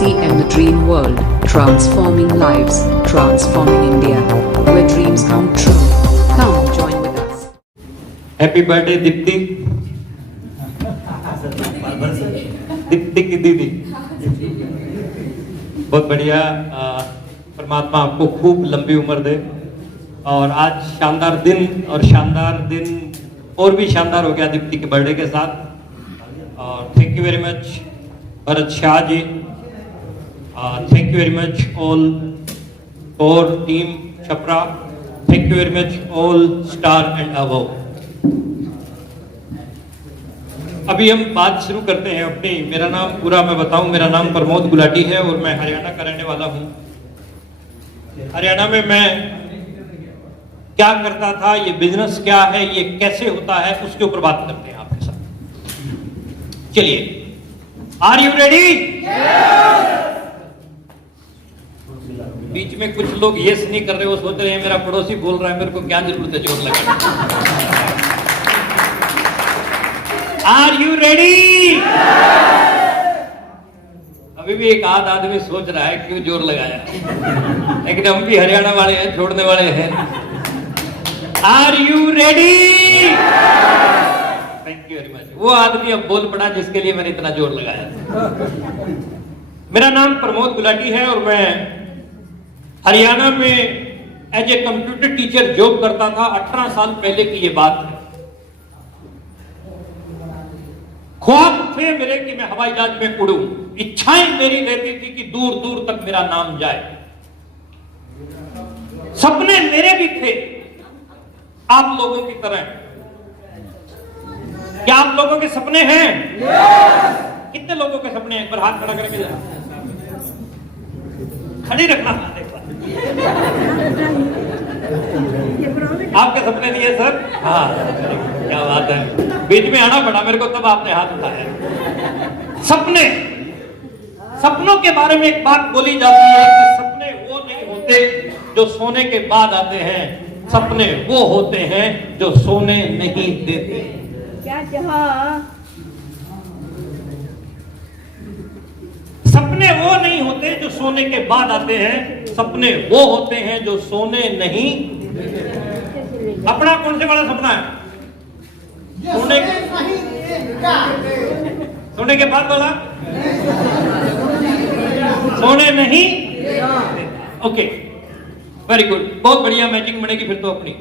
TCM The Dream World, transforming lives, transforming India, where dreams come true. Come join with us. Happy birthday Deepti. Deepti की दीदी, बहुत बढ़िया। परमात्मा आपको खूब लंबी उम्र दे और आज शानदार दिन और भी शानदार हो गया दीप्ति के बर्थडे के साथ। और thank you very much Bharat Shah ji, thank you very much all core team Chhapra, thank you very much all star and above. अभी हम बात शुरू करते हैं अपनी। मेरा नाम पूरा मैं बताऊं, मेरा नाम प्रमोद गुलाटी है और मैं हरियाणा का रहने वाला हूं। हरियाणा में मैं क्या करता था, ये बिजनेस क्या है, ये कैसे होता है, उसके ऊपर बात करते हैं आपके साथ। चलिए, आर यू रेडी? बीच में कुछ लोग यस नहीं कर रहे, वो सोच रहे हैं मेरा पड़ोसी बोल रहा है, मेरे को क्या जरूरत है जोर लगाने। Are you ready? अभी भी एक आध आदमी सोच रहा है क्यों जोर लगाया, लेकिन हम भी हरियाणा वाले हैं, छोड़ने वाले हैं। Are you ready? Thank you very much. वो आदमी अब बोल पड़ा जिसके लिए मैंने इतना जोर लगाया। मेरा नाम प्रमोद गुलाटी है और मैं हरियाणा में as a computer teacher job करता था। 18 साल पहले की ये बात है। ख्वाब थे मेरे कि मैं हवाई जहाज में उड़ूं, इच्छाएं मेरी रहती थी कि दूर दूर तक मेरा नाम जाए। सपने मेरे भी थे आप लोगों की तरह। क्या आप लोगों के सपने हैं? कितने लोगों के सपने हैं? एक बार हाथ खड़ा करके जरा खड़ी रखना। आपके सपने नहीं है सर? हाँ, क्या बात है। बीच में आना पड़ा मेरे को, तब आपने हाथ उठाया। सपनों के बारे में एक बात बोली जाती है कि सपने वो नहीं होते जो सोने के बाद आते हैं, सपने वो होते हैं जो सोने नहीं देते। क्या कहा? सपने वो नहीं होते जो सोने के बाद आते हैं, सपने वो होते हैं जो सोने नहीं। अपना कौन से वाला सपना है? सोने के बाद वाला? सोने नहीं। ओके, वेरी गुड, बहुत बढ़िया मैचिंग बनेगी फिर तो अपनी।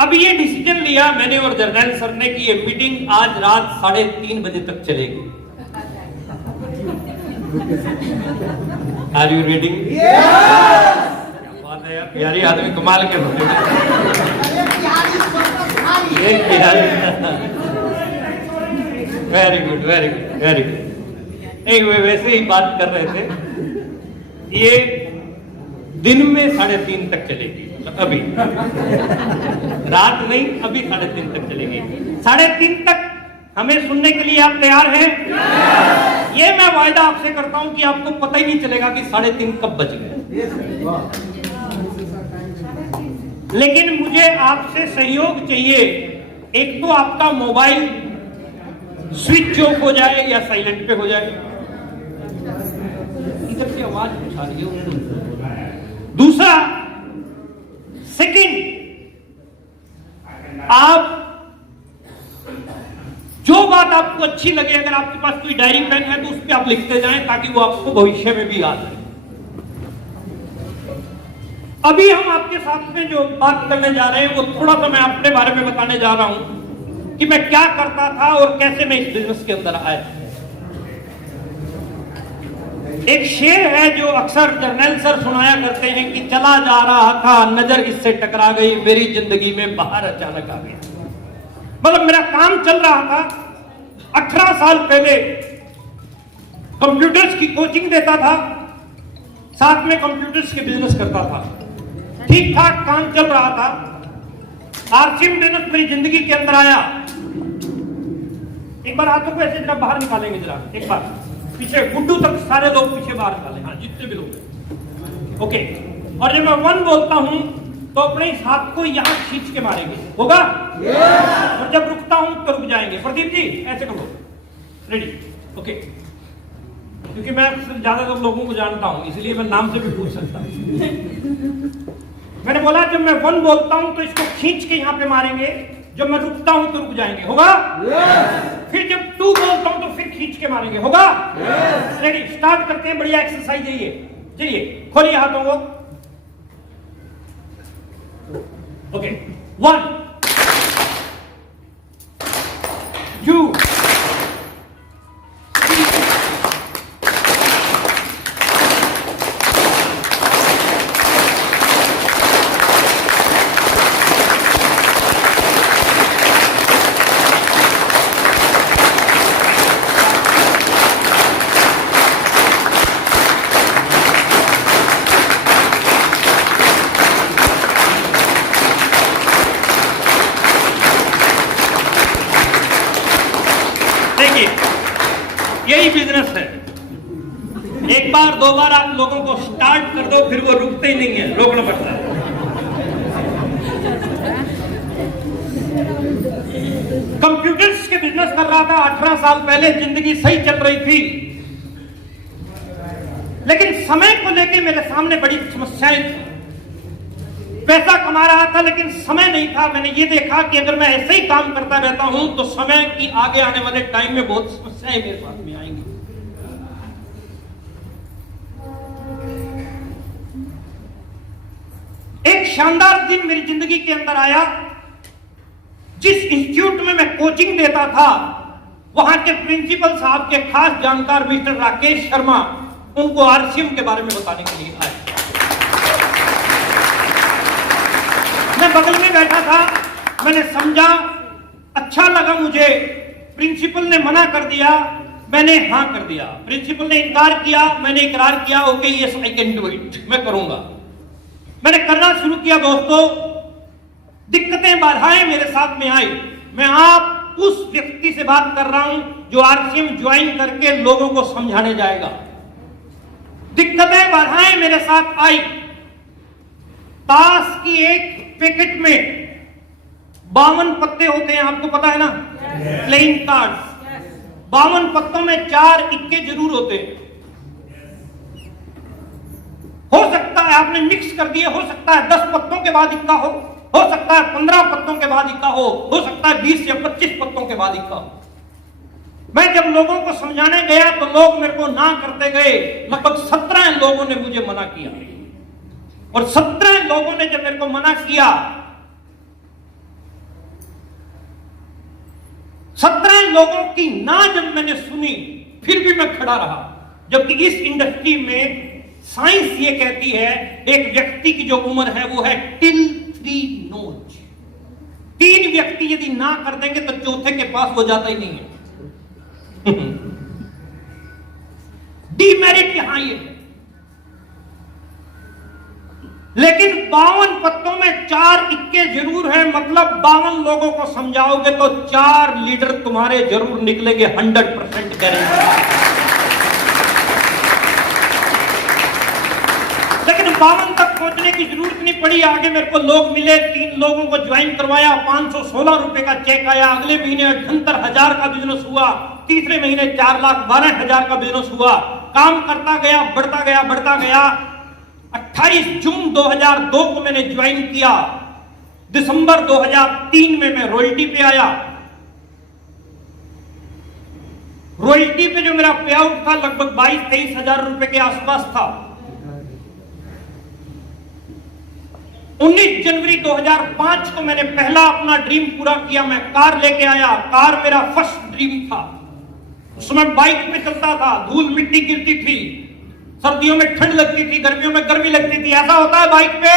अब ये डिसीजन लिया मैंने और जर्नैल सर ने कि ये मीटिंग आज रात 3:30 बजे तक चलेगी। Are you ready? बात है यार, प्यारी आदमी कमाल के होते हैं। Very good, very good, very good. नहीं, वे वैसे ही बात कर रहे थे। ये दिन में 3:30 तक चलेगी, अभी रात नहीं, अभी 3:30 तक चलेगी। 3:30 तक हमें सुनने के लिए आप तैयार हैं? ये मैं वायदा आपसे करता हूं कि आपको पता ही नहीं चलेगा कि 3:30 कब बज गए। लेकिन मुझे आपसे सहयोग चाहिए। एक तो आपका मोबाइल स्विच ऑफ हो जाए या साइलेंट पे हो जाए। इधर की आवाज उठा रही है। दूसरा, सेकंड, आप जो बात आपको अच्छी लगे, अगर आपके पास कोई डायरी पेन है तो उस पर आप लिखते जाएं ताकि वो आपको भविष्य में भी याद रहे। अभी हम आपके साथ में जो बात करने जा रहे हैं वो थोड़ा सा मैं अपने बारे में बताने जा रहा हूं कि मैं क्या करता था और कैसे मैं इस बिजनेस के अंदर आया। एक शेर है जो अक्सर जर्नैल सर सुनाया करते हैं कि चला जा रहा था, नजर इससे टकरा गई, मेरी जिंदगी में बाहर अचानक आ गया। मतलब मेरा काम चल रहा था। 18 साल पहले कंप्यूटर्स की कोचिंग देता था, साथ में कंप्यूटर्स के बिजनेस करता था। ठीक ठाक काम चल रहा था। आरसीएम बिजनेस मेरी जिंदगी के अंदर आया। एक बार हाथों को ऐसे जरा बाहर निकालेंगे, जरा एक बार पीछे, गुड्डू तक सारे लोग पीछे बाहर निकालें। हाँ, जितने भी लोग। ओके, और जब मैं 1 बोलता हूं तो अपने इस हाथ को यहां खींच के मारेंगे, होगा? और जब रुकता हूं तो रुक जाएंगे। प्रदीप जी ऐसे करो, रेडी? ओके, क्योंकि मैं ज्यादातर लोगों को जानता हूं, इसलिए मैं नाम से भी पूछ सकता हूं। मैंने बोला जब मैं 1 बोलता हूं तो इसको खींच के यहां पे मारेंगे, जब मैं रुकता हूं तो रुक जाएंगे, होगा? फिर जब 2 बोलता हूं तो फिर खींच के मारेंगे, होगा? रेडी, स्टार्ट करते हैं। बढ़िया एक्सरसाइज है ये। चलिए खोलिए हाथों को। ओके, 1 2 यही बिजनेस है। एक बार 2 बार आप लोगों को स्टार्ट कर दो, फिर वो रुकते ही नहीं है, रोकना पड़ता है। कंप्यूटर्स के बिजनेस कर रहा था 18 साल पहले, जिंदगी सही चल रही थी, लेकिन समय को लेके मेरे सामने बड़ी समस्याएं थी। पैसा कमा रहा था लेकिन समय नहीं था। मैंने ये देखा कि अगर मैं ऐसे ही काम करता रहता हूं तो समय की आगे आने वाले टाइम में बहुत समस्याएं मेरे पास में आएंगी। एक शानदार दिन मेरी जिंदगी के अंदर आया। जिस इंस्टीट्यूट में मैं कोचिंग देता था, वहां के प्रिंसिपल साहब के खास जानकार मिस्टर राकेश शर्मा उनको आरसीएम के बारे में बताने के लिए आए। मैं बगल में बैठा था, मैंने समझा, अच्छा लगा मुझे। प्रिंसिपल ने मना कर दिया, मैंने हाँ कर दिया। प्रिंसिपल ने इनकार किया, मैंने इकरार किया, okay yes I can do it, मैं करूंगा। मैंने करना शुरू किया। दोस्तों, दिक्कतें बाधाएं मेरे साथ में आई। मैं आप उस व्यक्ति से बात कर रहा हूं जो आरसीएम ज्वाइन करके लोगों को समझाने जाएगा। दिक्कतें बाधाएं मेरे साथ आई। ताश की एक पैकेट में 52 पत्ते होते हैं, आपको पता है ना, प्लेइंग कार्ड्स। 52 पत्तों में 4 इक्के जरूर होते हैं। हो सकता है आपने मिक्स कर दिए, हो सकता है 10 पत्तों के बाद इक्का हो सकता है 15 पत्तों के बाद इक्का हो सकता है 20 या 25 पत्तों के बाद इक्का हो। मैं जब लोगों को समझाने गया तो लोग मेरे को ना करते गए। लगभग 17 लोगों ने मुझे मना किया, और 17 लोगों ने जब मेरे को मना किया, 17 लोगों की ना जब मैंने सुनी, फिर भी मैं खड़ा रहा। जबकि इस इंडस्ट्री में साइंस ये कहती है एक व्यक्ति की जो उम्र है वो है टिल 3 नोज। 3 व्यक्ति यदि ना कर देंगे तो चौथे के पास वो जाता ही नहीं है। डीमेरिट यहां ये है। लेकिन 52 पत्तों में 4 इक्के जरूर है, मतलब 52 लोगों को समझाओगे तो 4 लीडर तुम्हारे जरूर निकलेंगे, 100% गारंटी। लेकिन 52 तक पहुंचने की जरूरत नहीं पड़ी। आगे मेरे को लोग मिले, 3 लोगों को ज्वाइन करवाया, 516 रुपए का चेक आया। अगले महीने 78,000 का बिजनेस हुआ। तीसरे महीने 4,12,000 का बिजनेस हुआ। काम करता गया, बढ़ता गया। 28 जून 2002 को मैंने ज्वाइन किया। दिसंबर 2003 में मैं रॉयल्टी पे आया। रॉयल्टी पे जो मेरा पे आउट था लगभग 22-23 हजार रुपए के आसपास था। 19 जनवरी 2005 को मैंने पहला अपना ड्रीम पूरा किया। मैं कार लेके आया। कार मेरा फर्स्ट ड्रीम था। उसमें बाइक पे चलता था, धूल मिट्टी गिरती थी, सर्दियों में ठंड लगती थी, गर्मियों में गर्मी लगती थी। ऐसा होता है बाइक पे?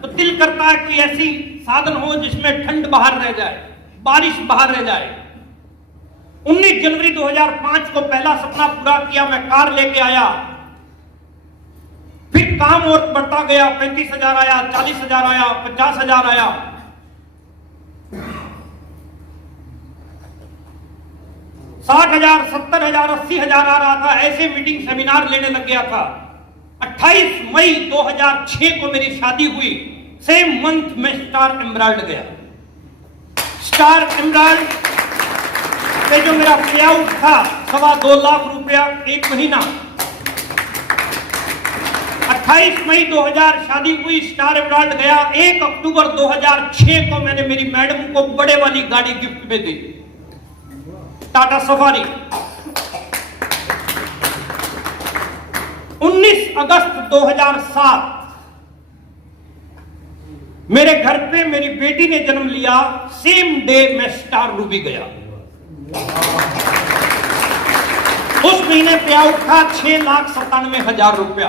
तो दिल करता है कि ऐसी साधन हो जिसमें ठंड बाहर रह जाए, बारिश बाहर रह जाए। 19 जनवरी 2005 को पहला सपना पूरा किया। मैं कार लेके आया। फिर काम और बढ़ता गया। 35,000 आया, 40,000 आया, 50,000 आया। 60,000, 70,000, 80,000 आ रहा था। ऐसे मीटिंग सेमिनार लेने लग गया था। 28 मई 2006 को मेरी शादी हुई। सेम मंथ में स्टार एमराल्ड गया। स्टार एमराल्ड पे जो मेरा मेरा पे आउट था 2.25 लाख रुपया एक महीना। 28 मई 2000 शादी हुई, स्टार एमराल्ड गया। 1 अक्टूबर 2006 को मैंने मेरी मैडम को बड़े वाली गाड़ी गिफ्ट में दी, टाटा सफारी। 19 अगस्त 2007 मेरे घर पे मेरी बेटी ने जन्म लिया। सेम डे मैं स्टार रूबी गया। उस महीने पे आउट था 6,97,000 रुपया।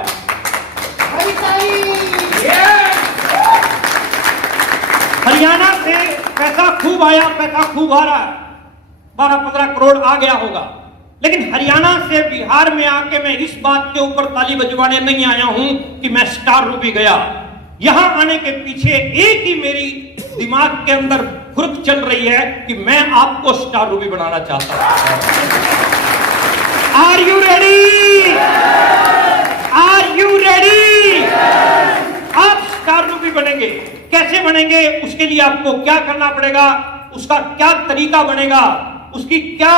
हरियाणा से पैसा खूब आया, पैसा खूब आ रहा है, 12-15 करोड़ आ गया होगा। लेकिन हरियाणा से बिहार में आके मैं इस बात के ऊपर ताली बजवाने नहीं आया हूं कि मैं स्टार रूबी गया। यहां आने के पीछे एक ही मेरी दिमाग के अंदर फुर्क चल रही है कि मैं आपको स्टार रूबी बनाना चाहता हूं। Are you ready? Are you ready? आप स्टार रूबी बनेंगे। कैसे बनेंगे? उसके लिए आपको क्या करना पड़ेगा, उसका क्या तरीका बनेगा, उसकी क्या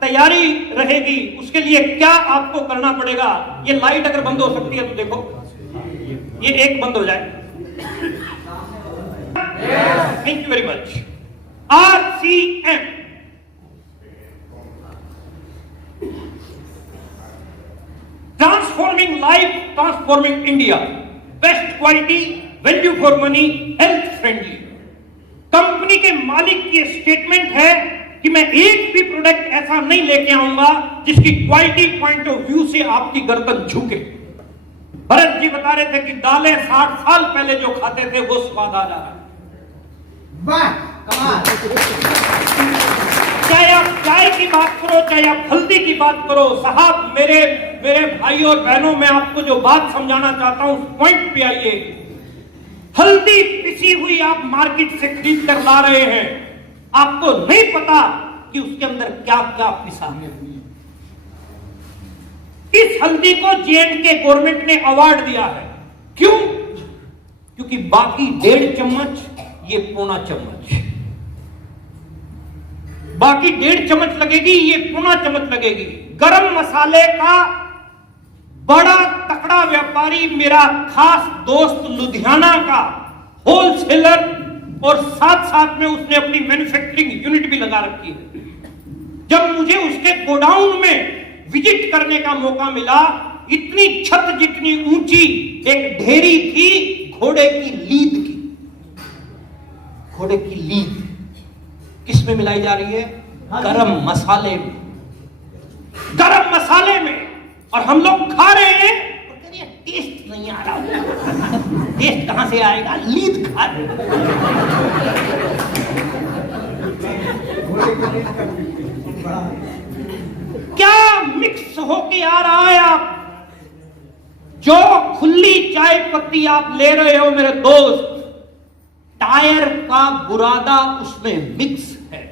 तैयारी रहेगी, उसके लिए क्या आपको करना पड़ेगा। ये लाइट अगर बंद हो सकती है तो देखो, ये एक बंद हो जाए। Thank you very much. RCM transforming life, transforming India. Best quality, value for money, health friendly. Company के मालिक की स्टेटमेंट है कि मैं एक भी प्रोडक्ट ऐसा नहीं लेके आऊंगा जिसकी क्वालिटी पॉइंट ऑफ व्यू से आपकी गर्दन झुके। भरत जी बता रहे थे कि दालें 60 साल पहले जो खाते थे वो स्वाद आ रहा है। चाहे आप चाय की बात करो, चाहे आप हल्दी की बात करो, साहब मेरे भाई और बहनों, मैं आपको जो बात समझाना चाहता हूं उस पॉइंट पे आइए। हल्दी पिसी हुई आप मार्केट से खरीद कर ला रहे हैं, आपको नहीं पता कि उसके अंदर क्या क्या पिसा है। इस हल्दी को J&K गवर्नमेंट ने अवार्ड दिया है। क्यों? क्योंकि बाकी 1.5 चम्मच, ये 1.25 चम्मच, बाकी 1.5 चम्मच लगेगी, ये 1.25 चम्मच लगेगी। गरम मसाले का बड़ा तकड़ा व्यापारी, मेरा खास दोस्त लुधियाना का होलसेलर, और साथ साथ में उसने अपनी मैन्युफैक्चरिंग यूनिट भी लगा रखी है। जब मुझे उसके गोडाउन में विजिट करने का मौका मिला, इतनी छत जितनी ऊंची एक ढेरी थी घोड़े की लीद की। घोड़े की लीद किस में मिलाई जा रही है? गरम मसाले में। गरम मसाले में। और हम लोग खा रहे हैं और कह रहे हैं टेस्ट नहीं आ रहा। टेस्ट कहां से आएगा? लीद खा रहे। क्या मिक्स होके आ रहा है? आप जो खुली चाय पत्ती आप ले रहे हो मेरे दोस्त, टायर का बुरादा उसमें मिक्स है।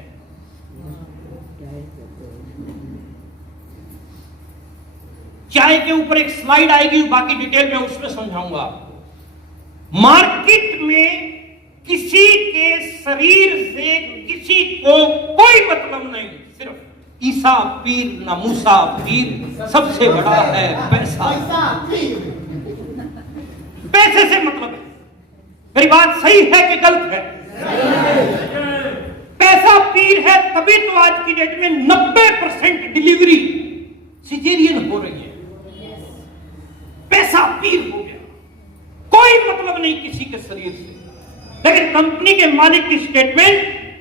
चाय के ऊपर एक स्लाइड आएगी, बाकी डिटेल में उसमें समझाऊंगा। मार्केट में किसी के शरीर से किसी को कोई मतलब नहीं, सिर्फ ईसा पीर न मूसा पीर, सबसे बड़ा है पैसा। पैसे से मतलब है। मेरी बात सही है कि गलत है? पैसा पीर है, तभी तो आज की डेट में 90% डिलीवरी सिजेरियन हो रही है। पैसा पीर हो गया, कोई मतलब नहीं किसी के शरीर से। लेकिन कंपनी के मालिक की स्टेटमेंट,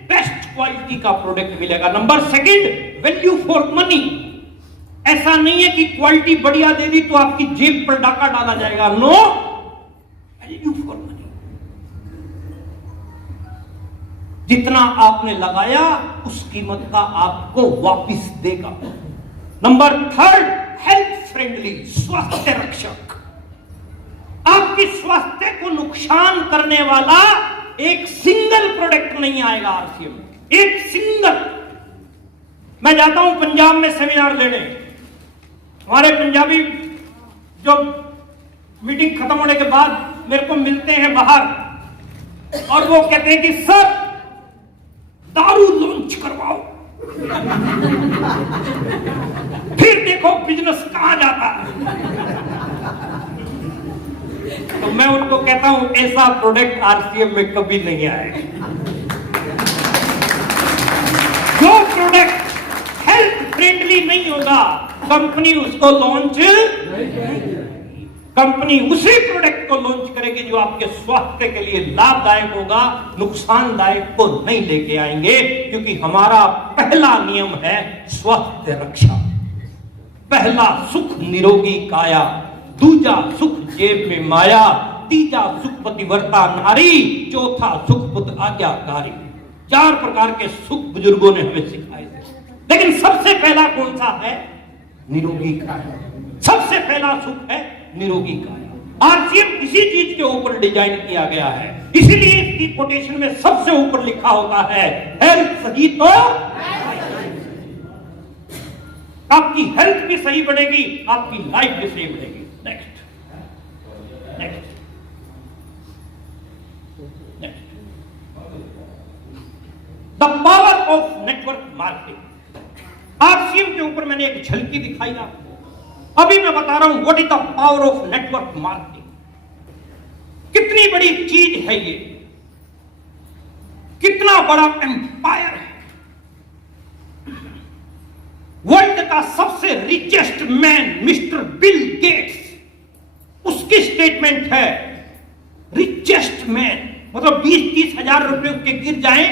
बेस्ट क्वालिटी का प्रोडक्ट मिलेगा। Number 2, value for money. ऐसा नहीं है कि क्वालिटी बढ़िया दे दी तो आपकी जेब पर डाका डाला जाएगा। No, value for money. जितना आपने लगाया उस कीमत का आपको वापस देगा। नंबर 3, हेल्थ फ्रेंडली, स्वास्थ्य रक्षक। आपके स्वास्थ्य को नुकसान करने वाला एक सिंगल प्रोडक्ट नहीं आएगा RCM में। एक सिंगल। मैं जाता हूं पंजाब में सेमिनार लेने, हमारे पंजाबी जो मीटिंग खत्म होने के बाद मेरे को मिलते हैं बाहर और वो कहते हैं कि सर दारू लॉन्च करवाओ। फिर देखो बिजनेस कहां जाता है। तो मैं उनको कहता हूं ऐसा प्रोडक्ट आरसीएम में कभी नहीं आएगा। जो प्रोडक्ट हेल्थ फ्रेंडली नहीं होगा कंपनी उसको लॉन्च, कंपनी उसी प्रोडक्ट को लॉन्च करेगी जो आपके स्वास्थ्य के लिए लाभदायक होगा, नुकसानदायक को नहीं लेके आएंगे। क्योंकि हमारा पहला नियम है स्वास्थ्य रक्षा। पहला सुख निरोगी काया, दूजा सुख जेब में माया, तीजा सुख पतिव्रता नारी, चौथा सुख पुत्र आज्ञाकारी। 4 प्रकार के सुख बुजुर्गों ने हमें सिखाए थे। लेकिन सबसे पहला कौन सा है? निरोगी काया। सबसे पहला सुख है निरोगी काया। आरसीएम इसी चीज के ऊपर डिजाइन किया गया है, इसीलिए इसकी कोटेशन में सबसे ऊपर लिखा होता है हेल्थ सही तो आपकी हेल्थ भी सही बढ़ेगी, आपकी लाइफ भी सही बढ़ेगी। Next next next, the power of network marketing. RCM के ऊपर मैंने एक झलकी दिखाई आपको, अभी मैं बता रहा हूं what is the power of network marketing. कितनी बड़ी चीज है ये, कितना बड़ा एम्पायर है। वर्ल्ड का सबसे richest man mister Bill Gates, उसकी स्टेटमेंट है रिचेस्ट मैन, मतलब 20-30 हजार रुपए के गिर जाएं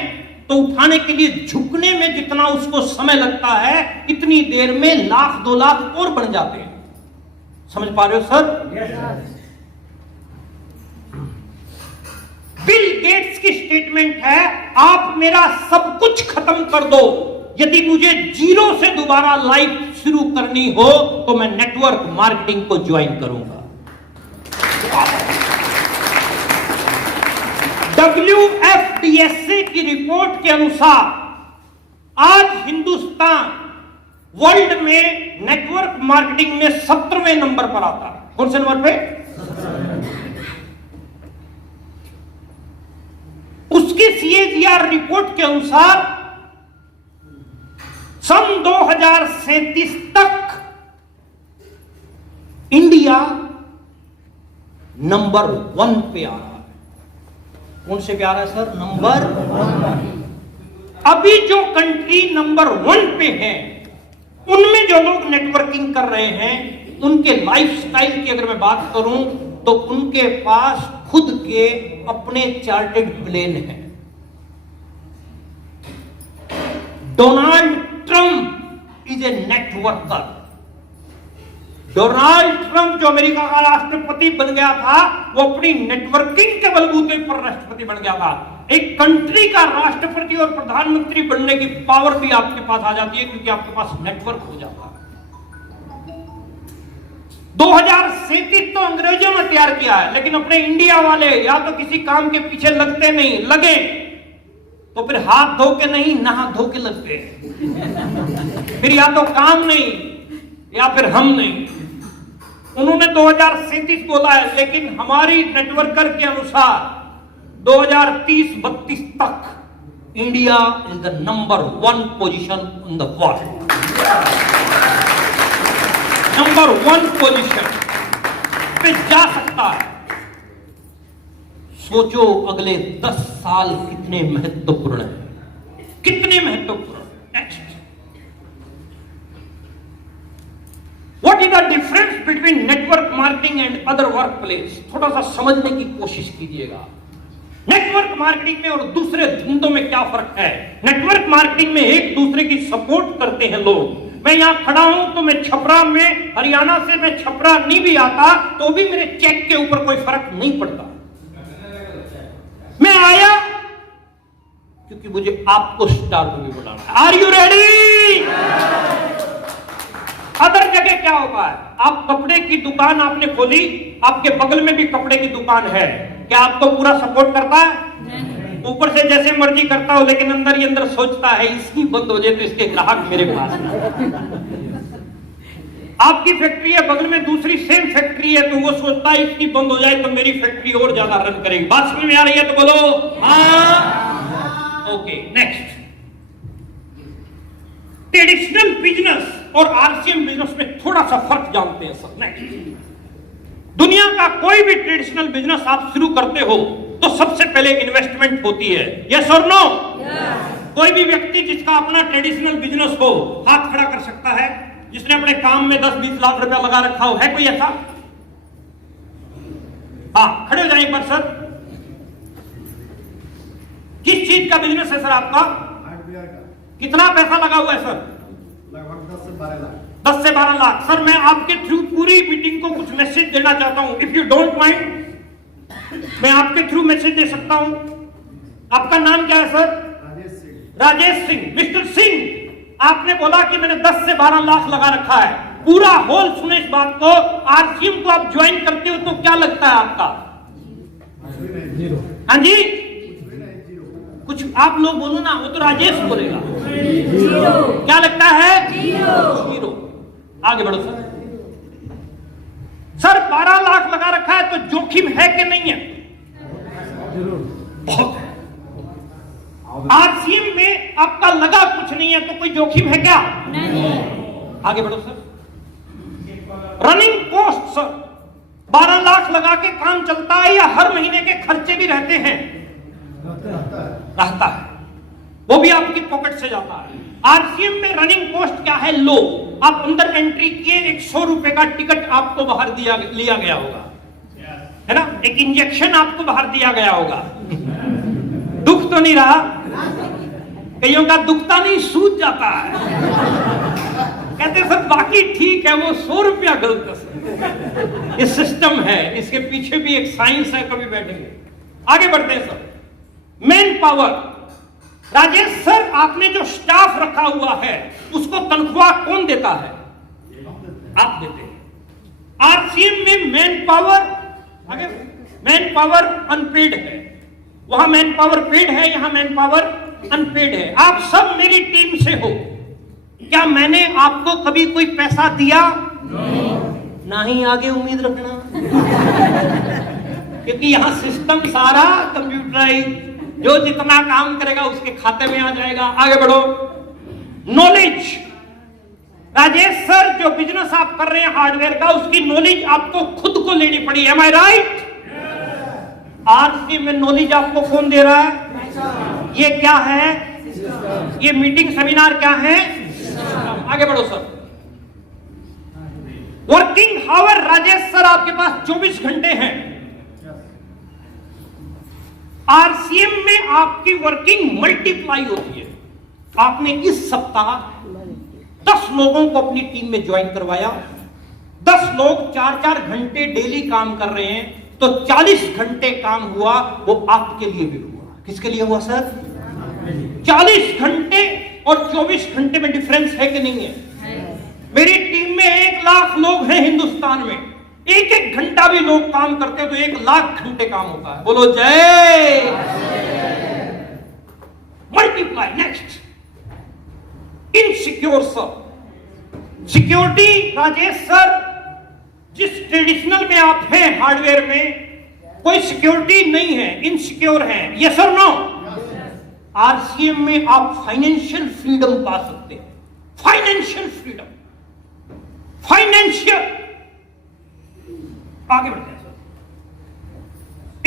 तो उठाने के लिए झुकने में जितना उसको समय लगता है इतनी देर में 1,00,000-2 लाख और बन जाते हैं। समझ पा रहे हो सर? बिल गेट्स की स्टेटमेंट है आप मेरा सब कुछ खत्म कर दो, यदि मुझे 0 से दोबारा लाइफ शुरू करनी हो तो मैं नेटवर्क मार्केटिंग को ज्वाइन करूंगा। WFDSA की रिपोर्ट के अनुसार आज हिंदुस्तान वर्ल्ड में नेटवर्क मार्केटिंग में 17वें नंबर पर आता है। कौन से नंबर पे? उसकी CAGR रिपोर्ट के अनुसार सन 2037 तक इंडिया नंबर 1 पे आ रहा है। कौन से पे आ रहा है सर? नंबर 1। अभी जो कंट्री नंबर 1 पे है उनमें जो लोग नेटवर्किंग कर रहे हैं उनके लाइफस्टाइल की अगर मैं बात करूं तो उनके पास खुद के अपने चार्टर्ड प्लेन हैं। Donald Trump is a networker. Donald Trump जो अमेरिका का राष्ट्रपति बन गया था वो अपनी नेटवर्किंग के बलबूते पर राष्ट्रपति बन गया था। एक कंट्री का राष्ट्रपति और प्रधानमंत्री बनने की पावर भी आपके पास आ जाती है क्योंकि आपके पास नेटवर्क हो जाता है। 2037 तो अंग्रेजों ने तैयार किया है, लेकिन अपने इंडिया वाले या तो किसी काम के पीछे लगते नहीं, लगे तो फिर हाथ धो के नहीं नहा धो के लगते हैं। फिर या तो काम नहीं या फिर हम नहीं। उन्होंने 2037 बोला है, लेकिन हमारी नेटवर्कर के अनुसार 2030-32 तक India is the number 1 position in the world. Number 1 position पे जा सकता है। सोचो अगले 10 साल कितने महत्वपूर्ण है, कितने महत्वपूर्ण। Next, what is the difference between network marketing and other work place? थोड़ा सा समझने की कोशिश कीजिएगा। नेटवर्क मार्केटिंग में और दूसरे धंधों में क्या फर्क है? नेटवर्क मार्केटिंग में एक दूसरे की सपोर्ट करते हैं लोग। मैं यहां खड़ा हूं तो मैं छपरा में, हरियाणा से मैं छपरा नहीं भी आता तो भी मेरे चेक के ऊपर कोई फर्क नहीं पड़ता। मैं आया क्योंकि मुझे आपको स्टार मूवी बनाना है। Are you ready? अदर जगह क्या होगा? आप कपड़े की दुकान आपने खोली, आपके बगल में भी कपड़े की दुकान है, क्या आपको पूरा सपोर्ट करता है? ऊपर से जैसे मर्जी करता हो, लेकिन अंदर ही अंदर सोचता है इसकी बंद हो जाए तो इसके ग्राहक मेरे पास है। आपकी फैक्ट्री है, बगल में दूसरी सेम फैक्ट्री है, तो वो सोचता है इसकी बंद हो जाए तो मेरी फैक्ट्री और ज्यादा रन करेगी। बात समझ में आ रही है तो बोलो हाँ। Okay, next. ट्रेडिशनल बिजनेस और आरसीएम बिजनेस में थोड़ा सा फर्क जानते हैं सर। नहीं, दुनिया का कोई भी ट्रेडिशनल बिजनेस आप शुरू करते हो तो सबसे पहले इन्वेस्टमेंट होती है, यस और नो? कोई भी व्यक्ति जिसका अपना ट्रेडिशनल बिजनेस हो हाथ खड़ा कर सकता है, जिसने अपने काम में 10-20 लाख रुपया लगा रखा हो, है कोई ऐसा? हाँ, खड़े हो जाए एक बार सर। किस चीज का बिजनेस है सर आपका? कितना पैसा लगा हुआ है सर? लगभग 10 से 12 लाख। 10 से 12 लाख। सर मैं आपके थ्रू पूरी मीटिंग को कुछ मैसेज देना चाहता हूं, इफ यू डोंट माइंड मैं आपके थ्रू मैसेज दे सकता हूं। आपका नाम क्या है सर? राजेश सिंह। राजेश सिंह। मिस्टर सिंह, आपने बोला कि मैंने 10 से 12 लाख लगा रखा है। पूरा होल सुने इस बात को। आरसीएम को आप ज्वाइन करते हो तो क्या लगता है आपका? जीरो। हाँ जी, जीरो। कुछ आप लोग बोलो ना, वो तो राजेश बोलेगा। क्या लगता है? जीरो। आगे बढ़ो सर। सर 12 लाख लगा रखा है तो जोखिम है कि नहीं है? बहुत है। आरसीएम में आपका लगा कुछ नहीं है तो कोई जोखिम है क्या? नहीं। आगे बढ़ो sir. Running cost sir 12 lakh लगा के काम चलता है या हर महीने के खर्चे भी रहते हैं? रहता है, वो भी आपकी पॉकेट से जाता है। आरसीएम में रनिंग कॉस्ट क्या है? लो। आप अंदर एंट्री किए, 100 रुपए का टिकट आपको बाहर लिया गया होगा, है ना? एक इंजेक्शन आपको बाहर दिया गया होगा। दुख तो नहीं रहा? कईयों का दुखता नहीं, सूझ जाता है। कहते सर बाकी ठीक है, वो 100 रुपया गलत है। ये सिस्टम है, इसके पीछे भी एक साइंस है, कभी बैठेंगे। आगे बढ़ते हैं sir. Man power. Rajesh sir, आपने जो स्टाफ रखा हुआ है उसको तनख्वाह कौन देता है? आप देते हैं। आरसीएम में मैन पावर, आगे मैन पावर अनपेड है, वहां मैन पावर पेड है, यहां मैन पावर अनपेड है। आप सब मेरी टीम से हो। क्या मैंने आपको कभी कोई पैसा दिया? नहीं। आगे उम्मीद रखना क्योंकि यहां सिस्टम सारा कंप्यूटराइज, जो जितना काम करेगा उसके खाते में आ जाएगा। आगे बढ़ो। नॉलेज। राजेश सर, जो बिजनेस आप कर रहे हैं हार्डवेयर का, उसकी नॉलेज आपको खुद को लेनी पड़ी, एम आई राइट? आरसीएम में नॉलेज आपको कौन दे रहा है? ये क्या है? ये मीटिंग सेमिनार क्या है? आगे बढ़ो sir. Working hour. Rajesh sir, आपके पास 24 घंटे हैं। आरसीएम में आपकी वर्किंग मल्टीप्लाई होती है। आपने इस सप्ताह 10 लोगों को अपनी टीम में ज्वाइन करवाया। 10 लोग 4-4 घंटे डेली काम कर रहे हैं, तो 40 घंटे काम हुआ। वो आपके लिए भी हुआ। किसके लिए हुआ सर? 40 घंटे और 24 घंटे में डिफरेंस है कि नहीं है? मेरी टीम में 1 लाख लोग हैं हिंदुस्तान में। 1-1 घंटा भी लोग काम करते हैं तो 1 लाख घंटे काम होता है। बोलो जय। Multiply. Next, insecure sir. Security. Rajesh sir, जिस ट्रेडिशनल में आप हैं हार्डवेयर में कोई सिक्योरिटी नहीं है, इनसिक्योर है, यस और नो? आरसीएम में आप फाइनेंशियल फ्रीडम पा सकते हैं। Financial freedom, financial. आगे बढ़ते हैं सर।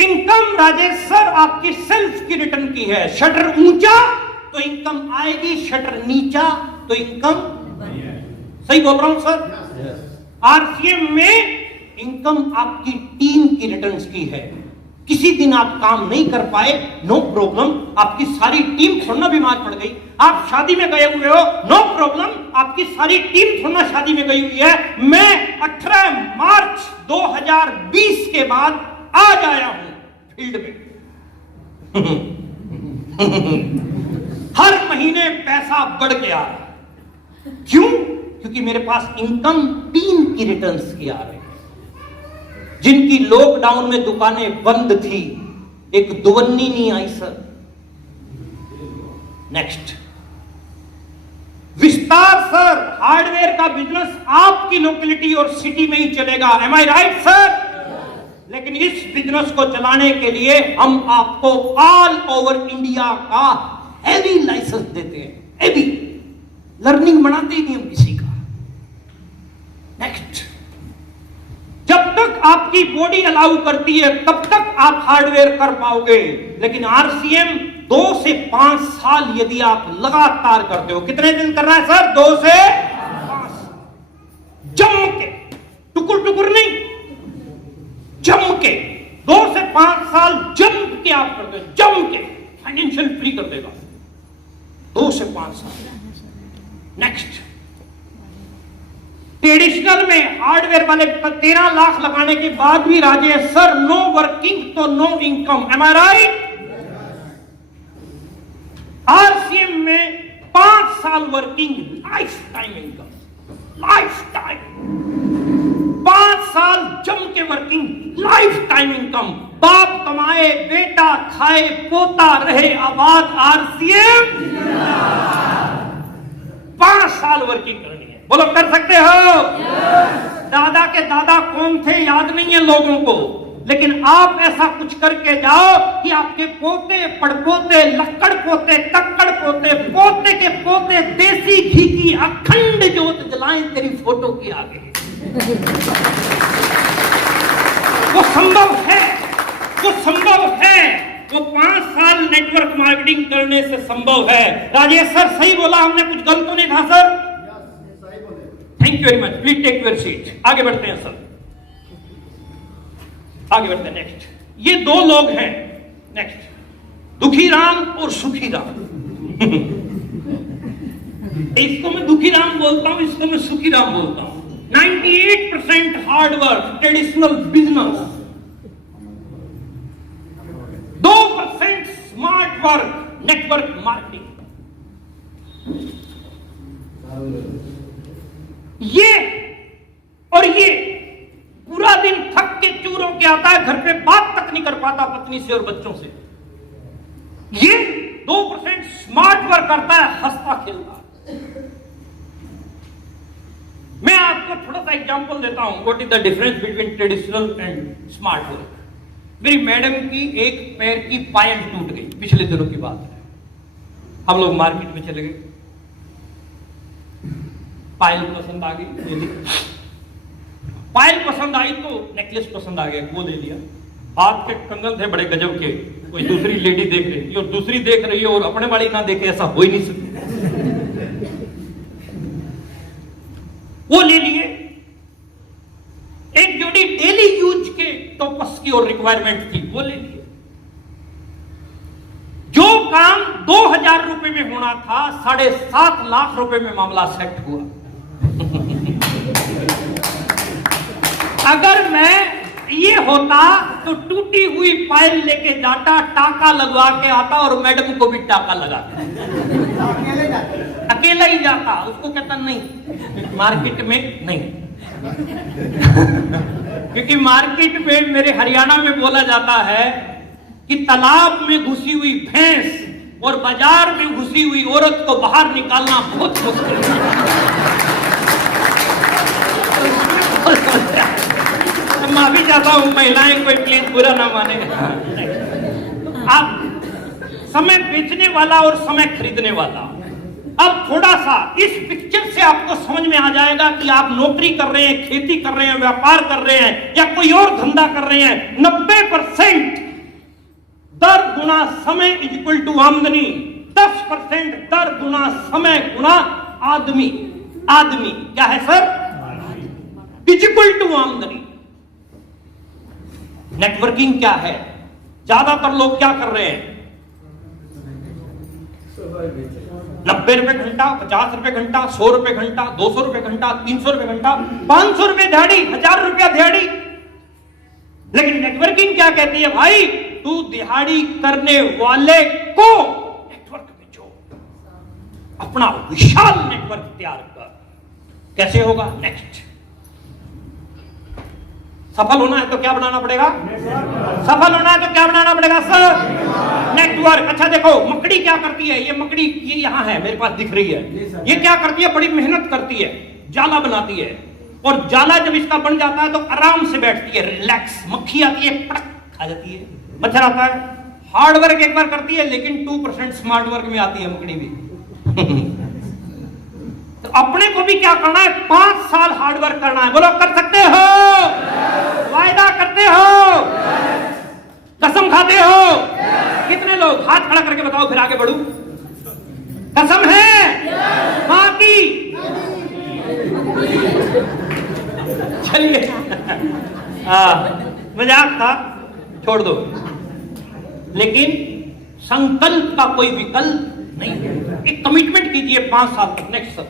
इनकम। राजेश सर, आपकी सेल्फ की रिटर्न की है। शटर ऊंचा तो इनकम आएगी, शटर नीचा तो इनकम। सही बोल रहा हूं सर? आरसीएम में इनकम आपकी टीम की रिटर्न्स की है। किसी दिन आप काम नहीं कर पाए, नो प्रॉब्लम, आपकी सारी टीम थोड़ा बीमार पड़ गई। आप शादी में गए हुए हो, नो प्रॉब्लम, आपकी सारी टीम थोड़ा शादी में गई हुई है। मैं 18 मार्च 2020 के बाद आज आया हूं फील्ड में। हर महीने पैसा बढ़ के आ रहा है। क्यों? क्योंकि मेरे पास इनकम टीम की रिटर्न्स की आ रही है। जिनकी लॉकडाउन में दुकानें बंद थी, एक दुवन्नी नहीं आई सर। नेक्स्ट, विस्तार सर। हार्डवेयर का बिजनेस आपकी लोकेलिटी और सिटी में ही चलेगा, एम आई राइट सर? लेकिन इस बिजनेस को चलाने के लिए हम आपको ऑल ओवर इंडिया का हैवी लाइसेंस देते हैं। हैवी लर्निंग बनाते ही नहीं हम किसी का। नेक्स्ट, जब तक आपकी बॉडी अलाउ करती है तब तक आप हार्डवेयर कर पाओगे, लेकिन आरसीएम 2 से 5 साल यदि आप लगातार करते हो। कितने दिन करना है सर? 2 से 5 जम के, टुकुर टुकुर नहीं, जम के 2 से 5 साल जम के आप करते हो, जम के फाइनेंशियल फ्री कर देगा 2 से 5 साल। नेक्स्ट, ट्रेडिशनल में हार्डवेयर वाले 13 लाख लगाने के बाद भी राजेश सर नो वर्किंग तो नो इनकम, एम आई राइट? आरसीएम में 5 साल working, life time income, life time 5 साल जम के वर्किंग, लाइफ टाइम इनकम। बाप कमाए, बेटा खाए, पोता रहे आबाद, आरसीएम 5 साल वर्किंग करनी है। बोलो कर सकते हो? दादा के दादा कौन थे याद नहीं है लोगों को, लेकिन आप ऐसा कुछ करके जाओ कि आपके पोते, पड़पोते, लक्कड़ पोते, कक्कड़ पोते, पोते के पोते देसी घी की अखंड ज्योत जलाएं तेरी फोटो के आगे। वो संभव है, वो संभव है, वो 5 साल नेटवर्क मार्केटिंग करने से संभव है। राजेश सर सही बोला, हमने कुछ गलत तो नहीं कहा सर? सही बोले। Thank you very much, please take your seat. आगे बढ़ते हैं सर, आगे बढ़ते हैं। नेक्स्ट, ये 2 लोग हैं। नेक्स्ट, दुखी राम और सुखी राम। इसको मैं दुखी राम बोलता हूं, इसको मैं सुखी राम बोलता हूं। 98% hard work, traditional business, 2% smart work, network marketing. ये और ये पूरा दिन थक के चूर होके आता है, घर पे बात तक नहीं कर पाता पत्नी से और बच्चों से। ये 2% स्मार्ट वर्क करता है, हंसता खेलता। मैं आपको थोड़ा सा एग्जांपल देता हूं, what is the difference between traditional and smart work. मेरी मैडम की एक पैर की पायल टूट गई, पिछले दिनों की बात है। हम लोग मार्केट में चले गए, पायल पसंद आ गई, पायल पसंद आई तो नेकलेस पसंद आ गया, वो ले लिया। हाथ के कंगन थे बड़े गजब के, कोई दूसरी लेडी देख रही और दूसरी देख रही है और अपने वाली ना देखे, ऐसा हो ही नहीं सकता। वो ले लिए। एक जोड़ी डेली यूज के टॉपस की और रिक्वायरमेंट थी, वो ले लिए। जो काम 2000 रुपए में होना था, 7.5 लाख रुपए में मामला सेट हुआ। अगर मैं ये होता तो टूटी हुई पायल लेके जाता, टाका लगवा के आता और मैडम को भी टाका लगा अकेला ही जाता। उसको कहता नहीं, मार्केट में नहीं, क्योंकि मार्केट में मेरे हरियाणा में बोला जाता है कि तालाब में घुसी हुई भैंस और बाजार में घुसी हुई औरत को बाहर निकालना बहुत मुश्किल है। तो माफी चाहता हूं महिलाएं, कोई प्लीज बुरा ना माने। आप समय बेचने वाला और समय खरीदने वाला। अब थोड़ा सा इस पिक्चर से आपको समझ में आ जाएगा कि आप नौकरी कर रहे हैं, खेती कर रहे हैं, व्यापार कर रहे हैं या कोई और धंधा कर रहे हैं। 90% दर गुना समय इज इक्वल टू आमदनी, 10% दर गुना समय गुना आदमी। आदमी क्या है सर? इज इक्वल टू आमदनी। नेटवर्किंग क्या है? ज्यादातर लोग क्या कर रहे हैं? 90 रुपए घंटा, 50 रुपए घंटा, 100 रुपए घंटा, 200 रुपए घंटा, 300 रुपए घंटा, 500 रुपए दिहाड़ी, 1000 रुपया दिहाड़ी। लेकिन नेटवर्किंग क्या कहती है? भाई तू दिहाड़ी करने वाले को नेटवर्क में जोड़, अपना विशाल नेटवर्क तैयार कर। कैसे होगा? नेक्स्ट, सफल होना है तो क्या बनाना पड़ेगा? सफल होना है तो क्या बनाना पड़ेगा सर? नेटवर्क। अच्छा देखो, मकड़ी क्या करती है? ये मकड़ी ये यहां है, मेरे पास दिख रही है। ये क्या करती है? बड़ी मेहनत करती है, जाला बनाती है। और जाला जब इसका बन जाता है तो आराम से बैठती है, रिलैक्स। मक्खी आती है, पटक खा जाती है, मच्छर आता है। हार्ड वर्क एक बार करती है, लेकिन 2% स्मार्ट वर्क में आती है मकड़ी भी। तो अपने को भी क्या करना है, 5 साल हार्डवर्क करना है। बोलो कर सकते हो? वायदा करते हो? कसम खाते हो? कितने लोग हाथ खड़ा करके बताओ, फिर आगे बढ़ू। कसम है मां की? चलिए मजाक था, छोड़ दो। लेकिन संकल्प का कोई विकल्प नहीं है। एक कमिटमेंट कीजिए 5 साल तक। नेक्स्ट सर,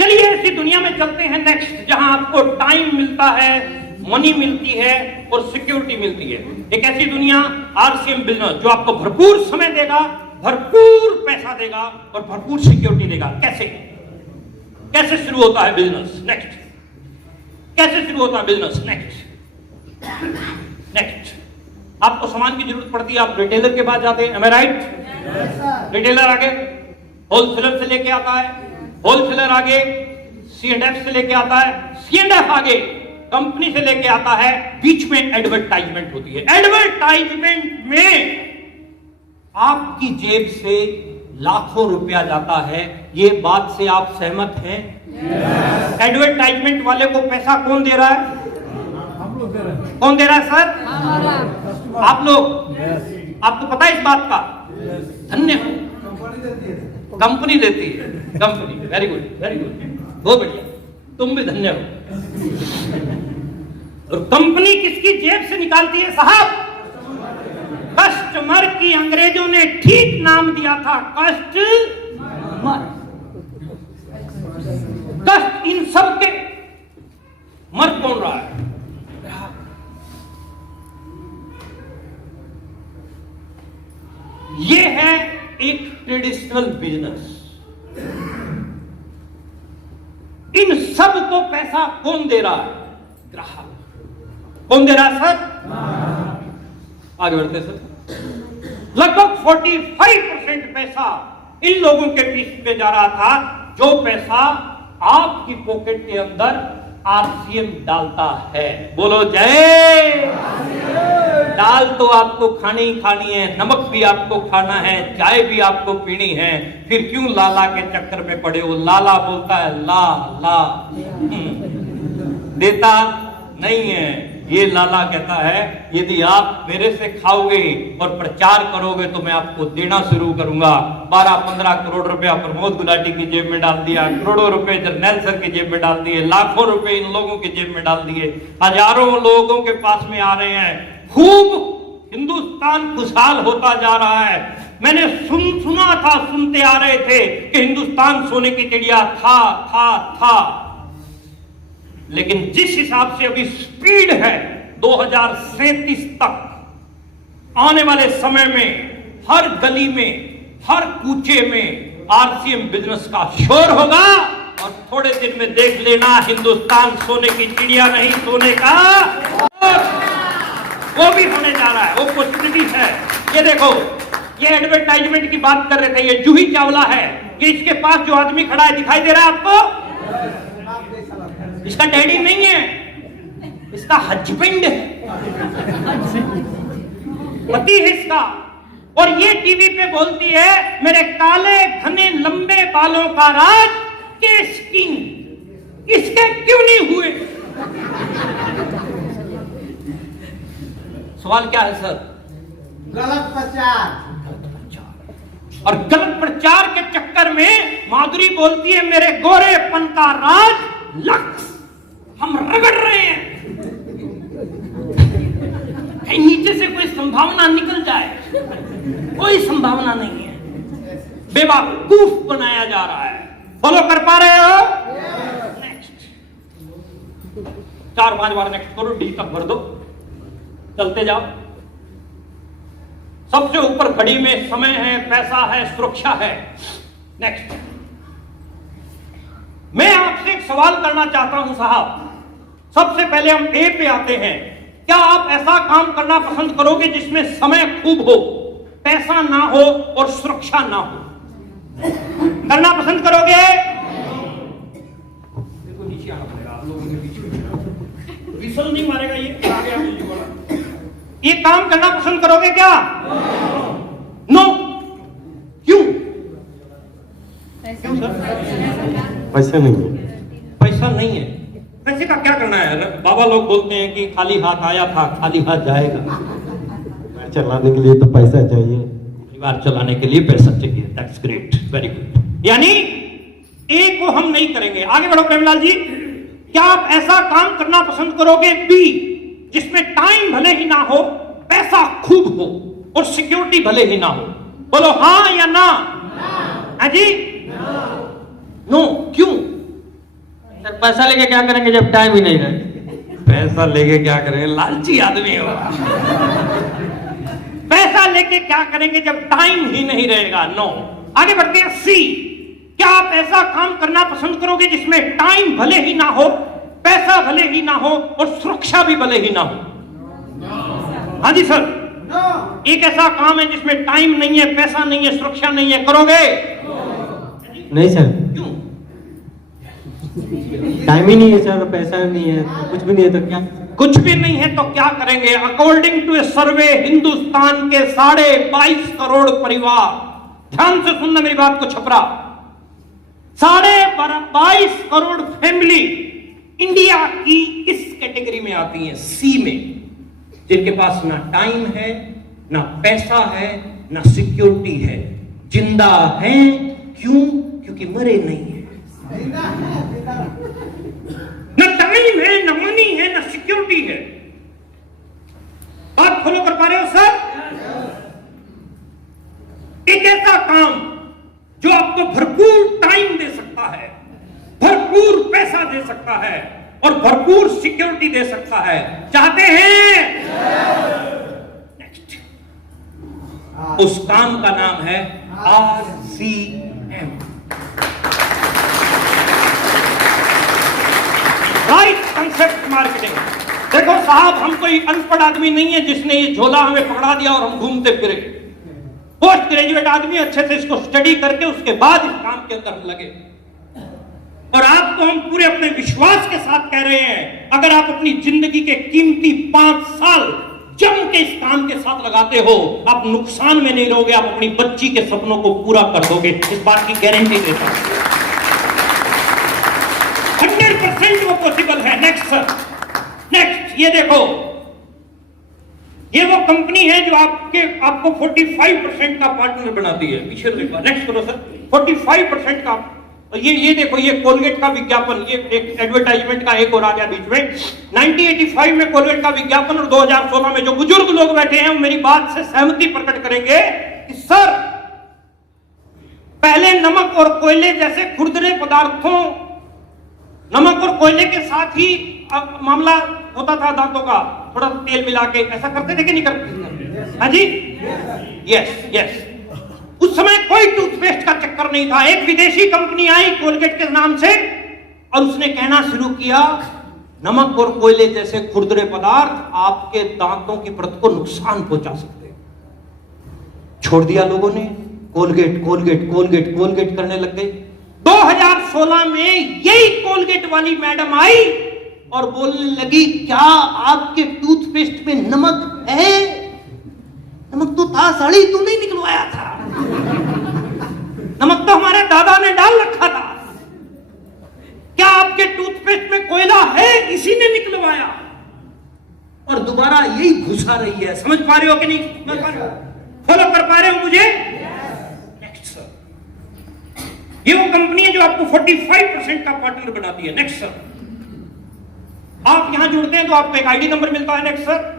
चलिए ऐसी दुनिया में चलते हैं नेक्स्ट, जहां आपको टाइम मिलता है, मनी मिलती है और सिक्योरिटी मिलती है। एक ऐसी दुनिया आरसीएम बिजनेस जो आपको भरपूर समय देगा, भरपूर पैसा देगा और भरपूर सिक्योरिटी देगा। कैसे कैसे शुरू होता है बिजनेस? नेक्स्ट, कैसे शुरू होता है बिजनेस? नेक्स्ट नेक्स्ट, आपको सामान की जरूरत पड़ती है, आप रिटेलर के पास जाते हैं, एम आई राइट? रिटेलर आगे होलसेलर से लेके आता है, होलसेलर आगे C&F से लेके आता है, C&F आगे कंपनी से लेके आता है, बीच में एडवर्टाइजमेंट होती है। एडवर्टाइजमेंट में आपकी जेब से लाखों रुपया जाता है। ये बात से आप सहमत हैं? एडवर्टाइजमेंट वाले को पैसा कौन दे रहा है? हम लोग दे रहे हैं। कौन दे रहा है सर? आप लोग। आपको पता है इस बात का? धन्य हो, कंपनी देती है। कंपनी देती है। Company, very good, very good, बहुत बढ़िया, तुम भी धन्य हो। और कंपनी किसकी जेब से निकालती है साहब? कस्टमर की। अंग्रेजों ने ठीक नाम दिया था, कस्टमर। कष्ट इन सब के मर कौन रहा है? ये है एक ट्रेडिशनल बिजनेस। इन सब को पैसा कौन दे रहा है? ग्राहक। कौन दे रहा है सर? आगे बढ़ते सर। लगभग 45% पैसा इन लोगों के पीछे पे जा रहा था, जो पैसा आपकी पॉकेट के अंदर आरसीएम डालता है। बोलो जय। दाल तो आपको खानी ही खानी है, नमक भी आपको खाना है, चाय भी आपको पीनी है, फिर क्यों लाला के चक्कर में पड़े हो? लाला बोलता है ला ला, देता नहीं है। ये लाला कहता है यदि आप मेरे से खाओगे और प्रचार करोगे तो मैं आपको देना शुरू करूंगा। 12-15 करोड़ रुपया प्रमोद गुलाटी की जेब में डाल दिया, करोड़ों रुपए जर्नैल सर की जेब में डाल दिए, लाखों रुपए इन लोगों की जेब में डाल दिए, हजारों लोगों के पास में आ रहे हैं। खूब हिंदुस्तान खुशहाल होता जा रहा है। मैंने सुना था, सुनते आ रहे थे कि हिंदुस्तान सोने की चिड़िया था। लेकिन जिस हिसाब से अभी स्पीड है 2037 तक, आने वाले समय में हर गली में, हर कूचे में आरसीएम बिजनेस का शोर होगा। और थोड़े दिन में देख लेना, हिंदुस्तान सोने की चिड़िया नहीं, सोने का वो भी होने जा रहा है। वो पॉसिबिलिटीज है। ये देखो, ये एडवर्टाइजमेंट की बात कर रहे थे, ये जूही चावला है। ये इसके पास जो आदमी खड़ा है दिखाई दे रहा है आपको? इसका डैडी नहीं है, इसका हस्बैंड है, पति है इसका। और ये टीवी पे बोलती है मेरे काले घने लंबे बालों का राज केस किंग, इसके क्यों नहीं हुए? सवाल क्या है सर? गलत प्रचार। और गलत प्रचार के चक्कर में माधुरी बोलती है मेरे गोरेपन का राज लक्ष्य हम रगड़ रहे हैं। कहीं नीचे से कोई संभावना निकल जाए, कोई संभावना नहीं है। बेवकूफ बनाया जा रहा है। फॉलो कर पा रहे हो? नेक्स्ट 4-5 बार नेक्स्ट करो, डी तक भर दो, चलते जाओ। सबसे ऊपर घड़ी में समय है, पैसा है, सुरक्षा है। नेक्स्ट, मैं आपसे एक सवाल करना चाहता हूं साहब। सबसे पहले हम ए पे आते हैं। क्या आप ऐसा काम करना पसंद करोगे जिसमें समय खूब हो, पैसा ना हो और सुरक्षा ना हो? करना पसंद करोगे? देखो नीचे आना पड़ेगा आप लोगों के बीच में, विसल नहीं मारेगा ये आगे मुझे बोला। ये काम करना पसंद करोगे क्या? नो। क्यों? क्यों सर? पैसा नहीं है। पैसा नहीं है, पैसे का क्या करना है? बाबा लोग बोलते हैं कि खाली हाथ आया था खाली हाथ जाएगा। चलाने के लिए तो पैसा चाहिए। परिवार चलाने के लिए पैसा चाहिए। That's great, very good. यानी ए को हम नहीं करेंगे। आगे बढ़ो प्रेमलाल जी। क्या आप ऐसा काम करना पसंद करोगे बी, जिसमें टाइम भले ही ना हो, पैसा खूब हो और सिक्योरिटी भले ही ना हो? बोलो हाँ या ना। हाँ जी, नो। क्यों? सर पैसा लेके क्या करेंगे जब टाइम ही नहीं रहे? पैसा लेके क्या करेंगे? लालची आदमी हो। पैसा लेके क्या करेंगे जब टाइम ही नहीं रहेगा? नो। आगे बढ़ते हैं सी। क्या आप ऐसा काम करना पसंद करोगे जिसमें टाइम भले ही ना हो, पैसा भले ही ना हो और सुरक्षा भी भले ही ना हो? हाँ जी सर। एक ऐसा काम है जिसमें टाइम नहीं है, पैसा नहीं है, सुरक्षा नहीं है, करोगे? नहीं सर, क्यों? टाइम ही नहीं है सर, पैसा नहीं है, कुछ भी नहीं है तो क्या? कुछ भी नहीं है तो क्या करेंगे? अकॉर्डिंग टू ए सर्वे, हिंदुस्तान के 22.5 करोड़ परिवार, ध्यान से सुनना मेरी बात को छपरा, 22.5 करोड़ फैमिली इंडिया की इस कैटेगरी में आती है, सी में, जिनके पास ना टाइम है, ना पैसा है, ना सिक्योरिटी है। जिंदा हैं क्यों? क्योंकि मरे नहीं है। ना टाइम है, ना मनी है, ना सिक्योरिटी है। बात फॉलो कर पा रहे हो सर? एक ऐसा काम जो आपको भरपूर टाइम दे सकता है, भरपूर पैसा दे सकता है और भरपूर सिक्योरिटी दे सकता है, चाहते हैं? नेक्स्ट। उस काम का नाम है RCM, राइट कंसेप्ट मार्केटिंग। देखो साहब, हम कोई अनपढ़ आदमी नहीं है जिसने ये झोला हमें पकड़ा दिया और हम घूमते फिरे। पोस्ट ग्रेजुएट आदमी अच्छे से इसको स्टडी करके उसके बाद इस काम के अंदर लगे। और आपको हम पूरे अपने विश्वास के साथ कह रहे हैं, अगर आप अपनी जिंदगी के कीमती 5 साल जम के इस काम के साथ लगाते हो, आप नुकसान में नहीं रहोगे, आप अपनी बच्ची के सपनों को पूरा कर दोगे, इस बात की गारंटी देता हूं। 100% वो पॉसिबल है। Next sir, next. ये देखो, ये वो कंपनी है जो आपको 45% का पार्टनर बनाती है। पीछे देखो, नेक्स्ट करो सर। 45% का। ये देखो, ये कोलगेट का विज्ञापन, ये एक एडवर्टाइजमेंट का एक और आ गया बीच में। 1985 में कोलगेट का विज्ञापन और 2016 में जो बुजुर्ग लोग बैठे हैं वो मेरी बात से सहमति प्रकट करेंगे कि सर, पहले नमक और कोयले जैसे खुरदरे पदार्थों, नमक और कोयले के साथ ही मामला होता था दांतों का, थोड़ा तेल मिला के, ऐसा करते थे कि नहीं करते? हाँ जी, यस यस। उस समय कोई टूथपेस्ट का चक्कर नहीं था। एक विदेशी कंपनी आई कोलगेट के नाम से और उसने कहना शुरू किया, नमक और कोयले जैसे खुरदरे पदार्थ आपके दांतों की परत को नुकसान पहुंचा सकते हैं। छोड़ दिया लोगों ने, कोलगेट कोलगेट कोलगेट कोलगेट करने लग गए। 2016 में यही कोलगेट वाली मैडम आई और बोलने लगी, क्या आपके टूथपेस्ट में नमक है? नमक तो था, साड़ी तू नहीं निकलवाया था। नमक तो हमारे दादा ने डाल रखा था। क्या आपके टूथपेस्ट में कोयला है? इसी ने निकलवाया। और दोबारा यही घुसा रही है। समझ पा रहे हो कि नहीं? फॉलो कर पा रहे हो मुझे? Next sir. ये वो कंपनी है जो आपको 45% का पार्टनर बनाती है। Next sir. आप यहां जुड़ते हैं तो आपको एक आईडी नंबर मिलता है। Next sir.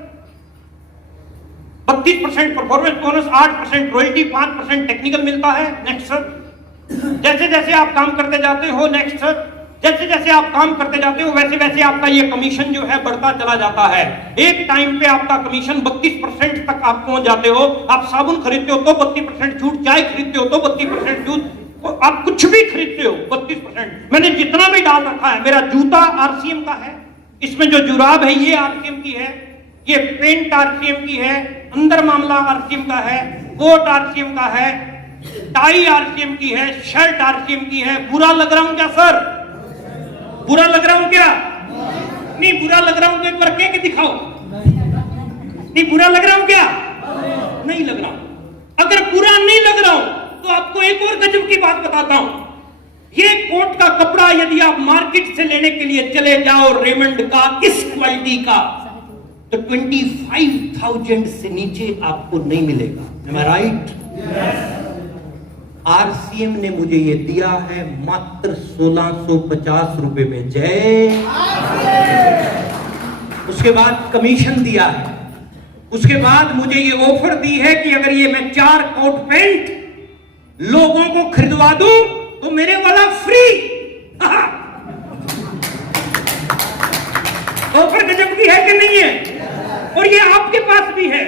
32% performance bonus, 8% royalty, 5% technical मिलता है। Next sir. जैसे जैसे आप काम करते जाते हो, नेक्स्ट सर, जैसे जैसे आप काम करते जाते हो वैसे वैसे आपका ये कमीशन जो है बढ़ता चला जाता है। एक टाइम पे आपका कमीशन 32% तक आप पहुंच जाते हो। आप साबुन खरीदते हो तो 32% छूट, चाय खरीदते हो तो 32% छूट, तो आप कुछ भी खरीदते हो 32%। मैंने जितना भी डाल रखा है, मेरा जूता RCM का है, इसमें जो जुराब है ये RCM की है, ये पेंट RCM की है, अंदर मामला RCM का है, कोट RCM का है, टाई RCM की है, शर्ट RCM की है। बुरा लग रहा हूं क्या सर? बुरा लग रहा हूं क्या? नहीं बुरा लग रहा हूं तो एक बार कह के दिखाओ। नहीं बुरा लग रहा हूं क्या? नहीं लग रहा हूं। अगर बुरा नहीं लग रहा हूं तो आपको एक और गजब की बात बताता हूं। ये कोट का कपड़ा यदि आप मार्केट से लेने के लिए चले जाओ रेमंड का इस क्वालिटी का, तो 25,000 से नीचे आपको नहीं मिलेगा। Am I right? आरसीएम ने मुझे ये दिया है मात्र 1650 रुपए में। जय। उसके बाद कमीशन दिया है, उसके बाद मुझे ये ऑफर दी है कि अगर ये मैं 4 कोट पैंट लोगों को खरीदवा दूं तो मेरे वाला फ्री। ऑफर गजब की है कि नहीं है? और ये आपके पास भी है,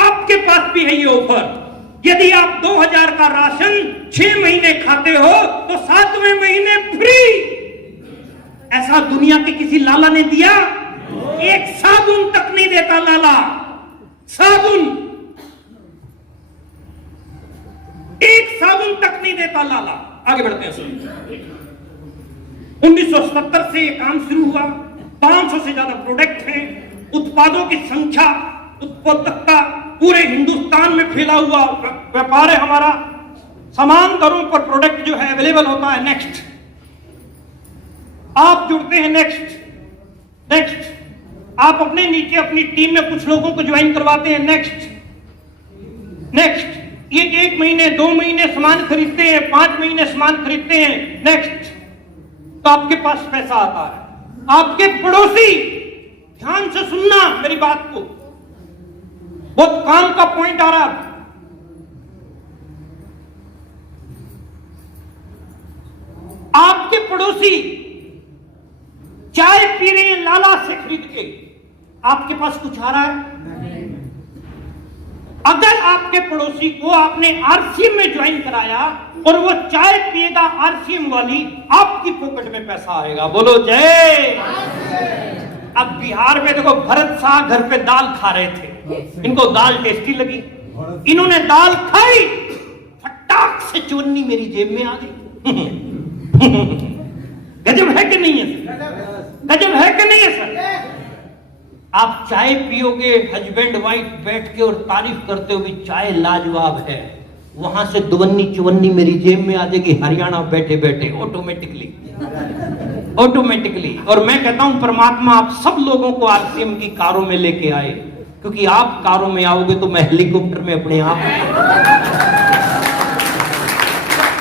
आपके पास भी है ये ऑफर। यदि आप 2000 का राशन 6 महीने खाते हो तो 7वें महीने फ्री। ऐसा दुनिया के किसी लाला ने दिया? एक साबुन तक नहीं देता लाला, साबुन, एक साबुन तक नहीं देता लाला। आगे बढ़ते हैं। 1970 से ये काम शुरू हुआ, 500 से ज्यादा प्रोडक्ट हैं, उत्पादों की संख्या, उत्पादकता पूरे हिंदुस्तान में फैला हुआ व्यापार है हमारा। समान दरों पर प्रोडक्ट जो है अवेलेबल होता है। नेक्स्ट आप जुड़ते हैं, नेक्स्ट आप अपने नीचे अपनी टीम में कुछ लोगों को ज्वाइन करवाते हैं। नेक्स्ट ये 1 महीने 2 महीने सामान खरीदते हैं, 5 महीने सामान खरीदते हैं। नेक्स्ट तो आपके पास पैसा आता है। आपके पड़ोसी, ध्यान से सुनना मेरी बात को, बहुत काम का पॉइंट आ रहा है। आपके पड़ोसी चाय पी रहे हैं लाला से खरीद के, आपके पास कुछ आ रहा है? अगर आपके पड़ोसी को आपने आरसीएम में ज्वाइन कराया और वो चाय पिएगा आरसीएम वाली, आपकी पॉकेट में पैसा आएगा। बोलो जय। अब बिहार में देखो, भरत शाह घर पे दाल खा रहे थे, इनको दाल टेस्टी लगी, इन्होंने दाल खाई, फटाक से चुन्नी मेरी जेब में आ गई। गजब है कि नहीं है? गजब है कि नहीं है सर? आप चाय पियोगे, हस्बैंड वाइफ बैठ के और तारीफ करते हुए चाय लाजवाब है, वहां से दुवन्नी चुवन्नी मेरी जेब में आ जाएगी हरियाणा बैठे बैठे ऑटोमेटिकली। और मैं कहता हूं परमात्मा आप सब लोगों को आरसीएम की कारों में लेके आए, क्योंकि आप कारों में आओगे तो मैं हेलीकॉप्टर में अपने आप।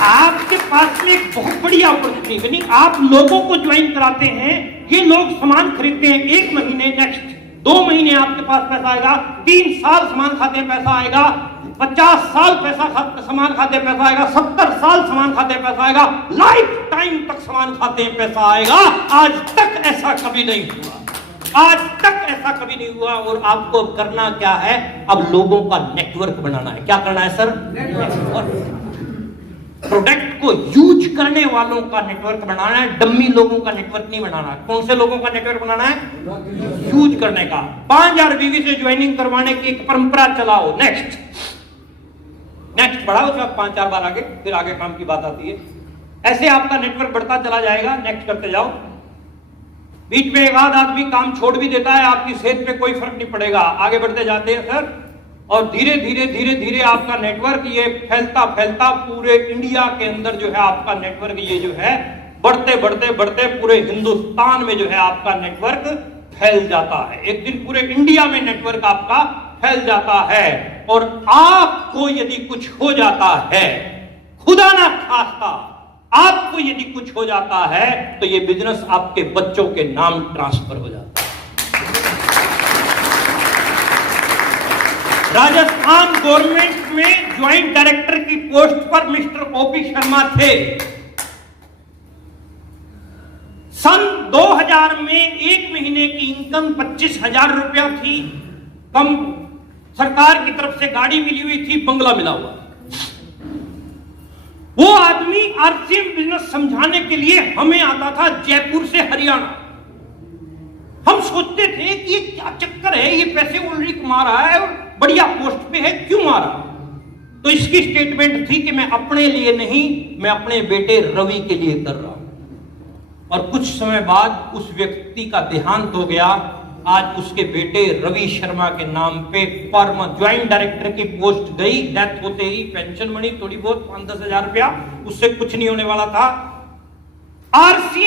आपके पास में एक बहुत बड़ी अपॉर्चुनिटी बनी। आप लोगों को ज्वाइन कराते हैं, ये लोग सामान खरीदते हैं 1 महीने, नेक्स्ट 2 महीने आपके पास पैसा आएगा, 3 साल सामान खाते पैसा आएगा, 50 साल सामान खाते पैसा आएगा, 70 साल सामान खाते पैसा आएगा, लाइफ टाइम तक सामान खाते पैसा आएगा। आज तक ऐसा कभी नहीं हुआ, आज तक ऐसा कभी नहीं हुआ। और आपको करना क्या है? अब लोगों का नेटवर्क बनाना है। क्या करना है सर? नेटवर्क। प्रोडक्ट को यूज करने वालों का नेटवर्क बनाना है, डम्मी लोगों का नेटवर्क नहीं बनाना। कौन से लोगों का नेटवर्क बनाना है? यूज करने का। 5000 बीवी से ज्वाइनिंग करवाने की एक परंपरा चलाओ। नेक्स्ट बढ़ाओ, सब 5-4 बार आगे, फिर आगे काम की बात आती है। ऐसे आपका नेटवर्क बढ़ता चला जाएगा। नेक्स्ट करते जाओ। बीच में एक आध आदमी काम छोड़ भी देता है, आपकी सेहत पे कोई फर्क नहीं पड़ेगा। आगे बढ़ते जाते हैं सर, और धीरे धीरे आपका नेटवर्क ये फैलता पूरे इंडिया के अंदर जो है आपका नेटवर्क ये जो है बढ़ते पूरे हिंदुस्तान में जो है आपका नेटवर्क फैल जाता है। एक दिन पूरे इंडिया में नेटवर्क आपका फैल जाता है। और आपको यदि कुछ हो जाता है, खुदा ना खास्ता, आपको यदि कुछ हो जाता है तो ये बिजनेस आपके बच्चों के नाम ट्रांसफर हो जाता है। राजस्थान गवर्नमेंट में ज्वाइंट डायरेक्टर की पोस्ट पर मिस्टर ओपी शर्मा थे। सन 2000 में 1 महीने की इनकम 25,000 रुपया थी। कम सरकार की तरफ से गाड़ी मिली हुई थी, बंगला मिला हुआ। वो आदमी आरसीएम बिजनेस समझाने के लिए हमें आता था जयपुर से हरियाणा। हम सोचते थे कि ये क्या चक्कर है, ये पैसे ऑलरेडी कमा रहा है और बढ़िया पोस्ट पे है, क्यों मारा? तो इसकी स्टेटमेंट थी कि मैं अपने लिए नहीं, मैं अपने बेटे रवि के लिए कर रहा हूं। और कुछ समय बाद उस व्यक्ति का देहांत हो गया। आज उसके बेटे रवि शर्मा के नाम पे ज्वाइंट डायरेक्टर की पोस्ट गई। डेथ होते ही पेंशन बनी थोड़ी बहुत 5-10 हजार रुपया, उससे कुछ नहीं होने वाला था।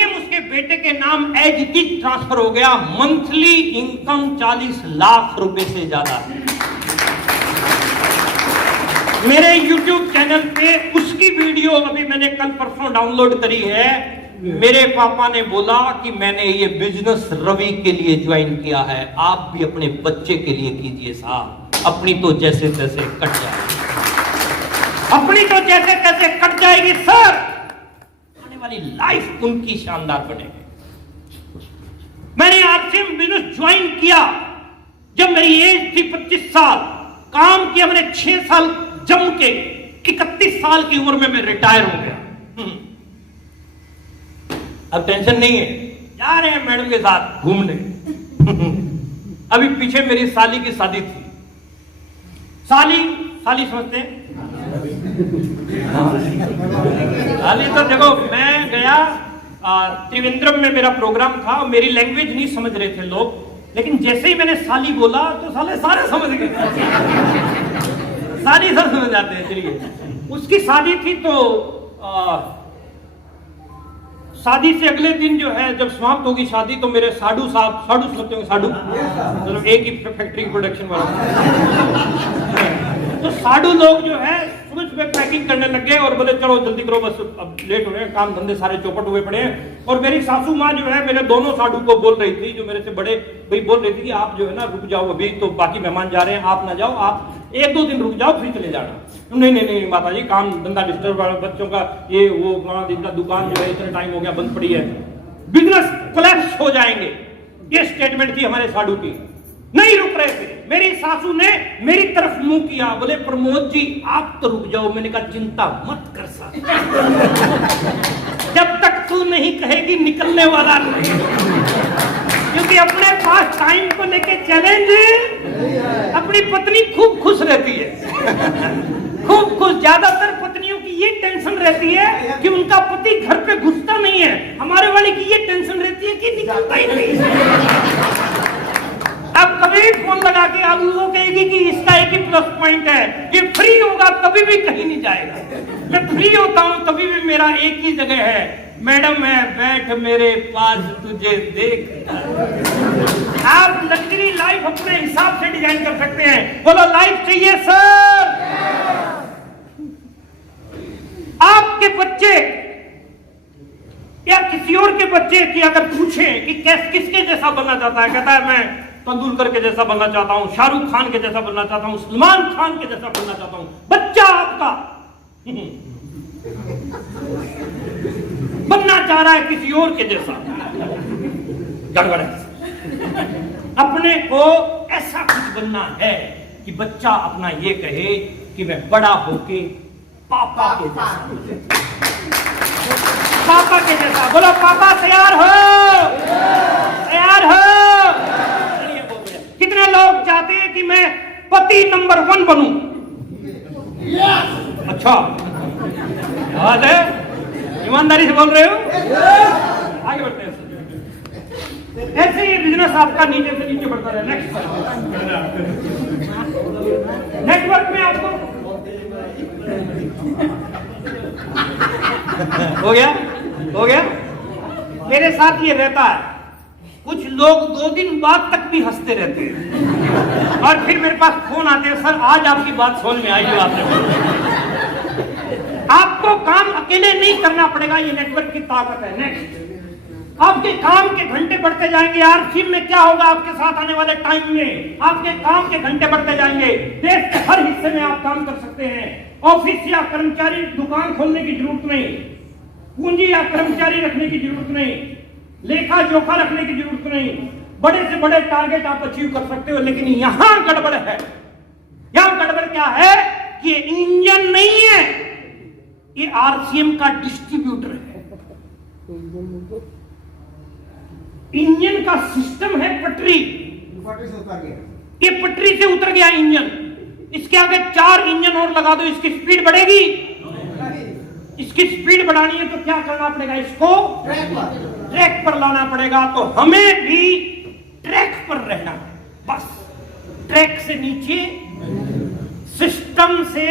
आरसीएम उसके बेटे के नाम एज इट इज ट्रांसफर हो गया। मंथली इनकम 40 लाख रुपए से ज्यादा है। मेरे YouTube चैनल पे उसकी वीडियो अभी मैंने कल परसों डाउनलोड करी है। मेरे पापा ने बोला कि मैंने ये बिजनेस रवि के लिए ज्वाइन किया है, आप भी अपने बच्चे के लिए कीजिए साहब, अपनी तो जैसे तैसे कट जाएगी, अपनी तो जैसे तैसे कट जाएगी सर, आने वाली लाइफ उनकी शानदार बनेगी। मैंने आरसीएम बिजनेस ज्वाइन किया जब मेरी एज थी 25 साल, काम किया मैंने 6 साल जम के, 31 साल की उम्र में मैं रिटायर हो गया। अब टेंशन नहीं है, जा रहे हैं मैडम के साथ घूमने। अभी पीछे मेरी साली की शादी थी। साली समझते हैं? साली तो देखो, मैं गया त्रिवेंद्रम में मेरा प्रोग्राम था, मेरी लैंग्वेज नहीं समझ रहे थे लोग, लेकिन जैसे ही मैंने साली बोला तो साले सारे समझ गए। साली सब समझ जाते हैं। चलिए, उसकी शादी थी तो शादी से अगले दिन जो है जब समाप्त होगी शादी तो मेरे साडू साहब, साडू समझते होंगे, साडू मतलब एक ही फैक्ट्री प्रोडक्शन वाला, तो साडू लोग जो है सुबह सुबह पैकिंग करने लग गए और बोले चलो जल्दी करो, बस अब लेट हो रहे हैं, काम धंधे सारे चौपट हुए पड़े हैं। और मेरी सासू माँ जो है मेरे दोनों साडू को बोल रही थी, जो मेरे से बड़े भाई बोल रही थी कि आप जो है ना रुक जाओ, अभी तो बाकी मेहमान जा रहे हैं, आप ना जाओ, आप 1-2 दिन रुक जाओ फिर चले जाना। नहीं माता जी, काम धंधा डिस्टर्ब, बच्चों का ये वो, इनका दुकान जो है इतना टाइम हो गया बंद पड़ी है, बिजनेस कोलैप्स हो जाएंगे, ये स्टेटमेंट थी हमारे साडू की। नहीं रुक रहे थे। मेरी सासू ने मेरी तरफ मुंह किया, बोले प्रमोद जी आप तो रुक जाओ। मैंने कहा चिंता मत कर साहब, जब तक तू नहीं कहेगी निकलने वाला नहीं, क्योंकि अपने पास टाइम को लेके चैलेंज है। अपनी पत्नी खूब खुश रहती है, खूब खुश। ज्यादातर पत्नियों की ये टेंशन रहती है कि उनका पति घर पे घुसता नहीं है, हमारे वाले की ये टेंशन रहती है कि निकलता ही नहीं है। अब कभी फोन लगा के आप लोगों कहेगी कि इसका एक ही प्लस पॉइंट है, ये फ्री होगा कभी भी कहीं नहीं जाएगा। मैं फ्री होता हूं तभी भी मेरा एक ही जगह है, मैडम है बैठ मेरे पास तुझे देख। आप लग्जरी लाइफ अपने हिसाब से डिजाइन कर सकते हैं। बोलो लाइफ चाहिए सर। आपके बच्चे या किसी और के बच्चे की अगर पूछें कि किसके जैसा बनना चाहता है, कहता है मैं तेंदुलकर के जैसा बनना चाहता हूं, शाहरुख खान के जैसा बनना चाहता हूं, सलमान खान के जैसा बनना चाहता हूं। बच्चा आपका बनना चाह रहा है किसी और के जैसा, गड़बड़ है। अपने को ऐसा कुछ बनना है कि बच्चा अपना ये कहे कि मैं बड़ा होके पापा के जैसा, पापा के जैसा। बोलो पापा तैयार हो, तैयार हो। कितने लोग चाहते हैं कि मैं पति नंबर 1 बनूं? अच्छा बात है, ईमानदारी से बोल रहे हो। आगे बढ़ते हैं। ऐसे ये बिजनेस आपका नीचे से नीचे बढ़ता रहे। नेटवर्क में आपको हो गया। मेरे साथ ये रहता है, कुछ लोग 2 दिन बाद तक भी हंसते रहते हैं और फिर मेरे पास फोन आते हैं, सर आज आपकी बात समझ में आई। बात आपको काम अकेले नहीं करना पड़ेगा, ये नेटवर्क की ताकत है। नेक्स्ट, आपके काम के घंटे बढ़ते जाएंगे। आरसीएम में क्या होगा आपके साथ आने वाले टाइम में? आपके काम के घंटे बढ़ते जाएंगे। देश के हर हिस्से में आप काम कर सकते हैं। ऑफिस या कर्मचारी दुकान खोलने की जरूरत नहीं, पूंजी या कर्मचारी रखने की जरूरत नहीं, लेखा जोखा रखने की जरूरत नहीं। बड़े से बड़े टारगेट आप अचीव कर सकते हो। लेकिन यहां गड़बड़ है। यहां गड़बड़ क्या है कि ये इंजन नहीं है, ये आरसीएम का डिस्ट्रीब्यूटर है। इंजन का सिस्टम है पटरी, ये पटरी से उतर गया इंजन। इसके आगे 4 इंजन और लगा दो, इसकी स्पीड बढ़ेगी? इसकी स्पीड बढ़ानी है तो क्या करना पड़ेगा? इसको ट्रैक पर लाना पड़ेगा। तो हमें भी ट्रैक पर रहना है, बस ट्रैक से नीचे सिस्टम से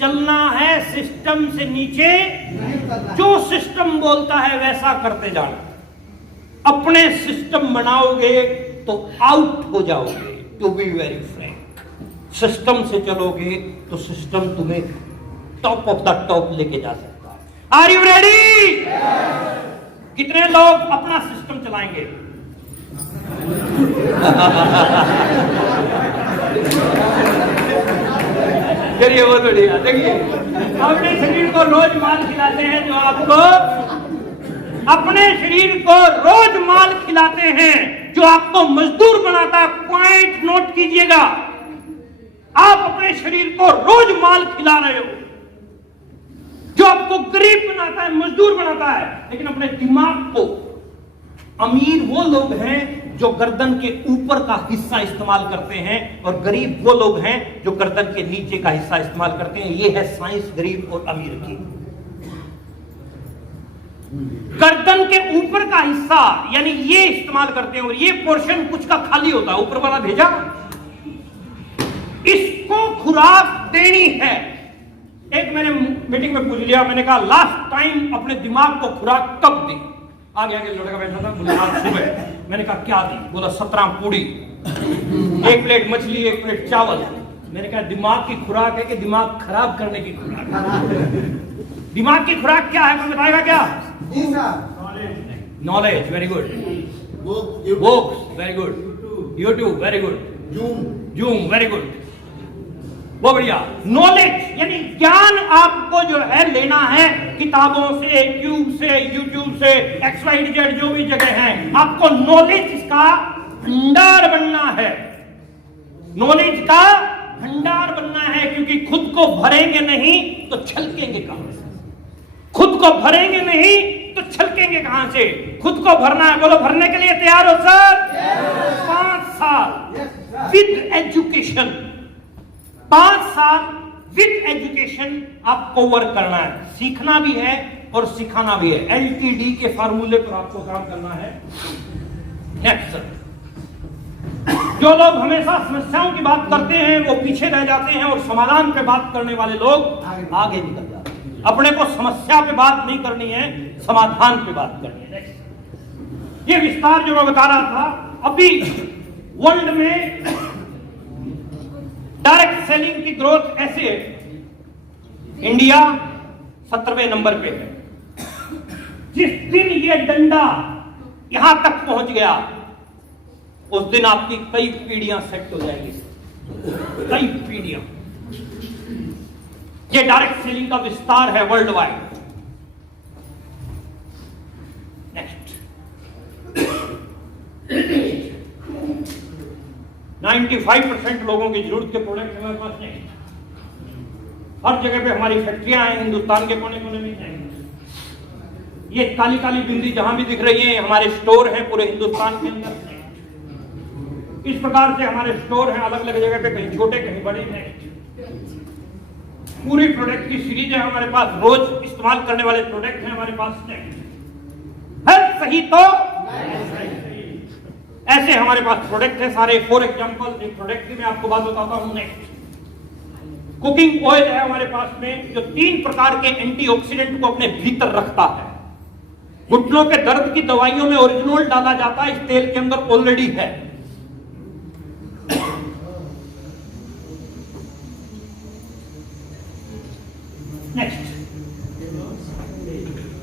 चलना है, सिस्टम से नीचे जो सिस्टम बोलता है वैसा करते जाना। अपने सिस्टम बनाओगे तो आउट हो जाओगे। To be very frank, system से चलोगे तो सिस्टम तुम्हें टॉप ऑफ द टॉप लेके जा सकता है। Are you ready? कितने लोग अपना सिस्टम चलाएंगे? चलिए, बहुत बढ़िया। देखिए, अपने शरीर को रोज माल खिलाते हैं जो आपको, अपने शरीर को रोज माल खिलाते हैं जो आपको मजदूर बनाता है। पॉइंट नोट कीजिएगा, आप अपने शरीर को रोज माल खिला रहे हो जो आपको गरीब बनाता है, मजदूर बनाता है। लेकिन अपने दिमाग को, अमीर वो लोग हैं जो गर्दन के ऊपर का हिस्सा इस्तेमाल करते हैं और गरीब वो लोग हैं जो गर्दन के नीचे का हिस्सा इस्तेमाल करते हैं। ये है साइंस गरीब और अमीर की। गर्दन के ऊपर का हिस्सा यानी ये इस्तेमाल करते हैं और ये पोर्शन कुछ का खाली होता है, ऊपर वाला भेजा, इसको खुराक देनी है। एक मैंने मीटिंग में पूछ लिया, मैंने कहा लास्ट टाइम अपने दिमाग को खुराक कब दी? आगे लड़का बैठा था, बोला आज सुबह। मैंने कहा क्या दी? बोला 17 पूड़ी, 1 प्लेट मछली, 1 प्लेट चावल। मैंने कहा दिमाग की खुराक है कि दिमाग खराब करने की खुराक? दिमाग की खुराक क्या है, कोई बताएगा क्या? Knowledge, very good. Books, very good. YouTube, very good. Zoom, very good, वो बढ़िया। नॉलेज यानी ज्ञान आपको जो है लेना है किताबों से, ट्यूब से, यूट्यूब से, XYZ जो भी जगह है, आपको नॉलेज का भंडार बनना है। नॉलेज का भंडार बनना है, क्योंकि खुद को भरेंगे नहीं तो छलकेंगे कहां से? खुद को भरेंगे नहीं तो छलकेंगे कहां से? खुद को भरना है, बोलो भरने के लिए तैयार हो सर? 5 साल विद एजुकेशन, 5 साल विद एजुकेशन आपको वर्क करना है, सीखना भी है और सिखाना भी है। LTD के फार्मूले पर आपको काम करना है। नेक्स्ट सर, जो लोग हमेशा समस्याओं की बात करते हैं वो पीछे रह जाते हैं और समाधान पे बात करने वाले लोग आगे निकल जाते हैं। अपने को समस्या पे बात नहीं करनी है, समाधान पे बात करनी है। नेक्स्ट, ये विस्तार जो मैं बता रहा था, अभी वर्ल्ड में डायरेक्ट सेलिंग की ग्रोथ ऐसे है, इंडिया 17वें नंबर पे है। जिस दिन ये डंडा यहां तक पहुंच गया उस दिन आपकी कई पीढ़ियां सेट हो जाएंगी, कई पीढ़ियां। ये डायरेक्ट सेलिंग का विस्तार है वर्ल्ड वाइड। नेक्स्ट, 95% लोगों की जरूरत के प्रोडक्ट हमारे पास नहीं। हर जगह पे हमारी फैक्ट्रियां हैं, हिंदुस्तान के कोने कोने में हैं। ये काली काली बिंदी जहां भी दिख रही है, हमारे स्टोर हैं पूरे हिंदुस्तान के अंदर। इस प्रकार से हमारे स्टोर हैं अलग अलग जगह पे, कहीं छोटे कहीं बड़े हैं। पूरी प्रोडक्ट की सीरीज है हमारे पास, रोज इस्तेमाल करने वाले प्रोडक्ट हैं हमारे पास। हेल्थ सही तो ऐसे हमारे पास प्रोडक्ट है सारे। फॉर एग्जांपल एक प्रोडक्ट की मैं आपको बात बताता हूं। नेक्स्ट, कुकिंग ऑयल है हमारे पास में जो 3 प्रकार के एंटीऑक्सीडेंट को अपने भीतर रखता है। घुटनों के दर्द की दवाइयों में ओरिजिनल डाला जाता है, इस तेल के अंदर ऑलरेडी है। नेक्स्ट,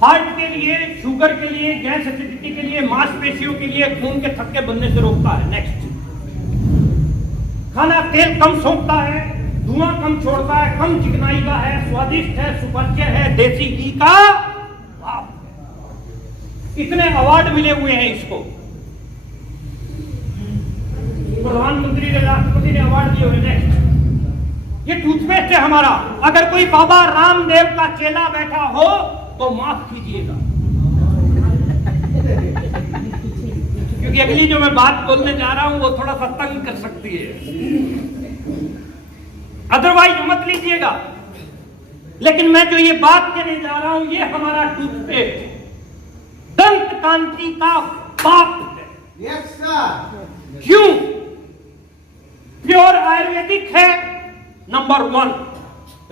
हार्ट के लिए, शुगर के लिए, गैस एसिडिटी के लिए, मांसपेशियों के लिए, खून के थक्के बनने से रोकता है। नेक्स्ट, खाना तेल कम सोखता है, धुआं कम छोड़ता है, कम चिकनाई का है, स्वादिष्ट है, सुपाच्य है, देसी घी का इतने अवार्ड मिले हुए हैं इसको। प्रधानमंत्री ने, राष्ट्रपति ने अवार्ड दिए हुए। नेक्स्ट, ये टूथपेस्ट है हमारा। अगर कोई बाबा रामदेव का चेला बैठा हो तो माफ कीजिएगा, क्योंकि अगली जो मैं बात बोलने जा रहा हूं वो थोड़ा सा तंग कर सकती है, अदरवाइज मत लीजिएगा। लेकिन मैं जो ये बात कहने जा रहा हूं ये हमारा टूथपेस्ट दंत कांति का बाप है। Yes sir. क्यों? प्योर आयुर्वेदिक है, नंबर 1,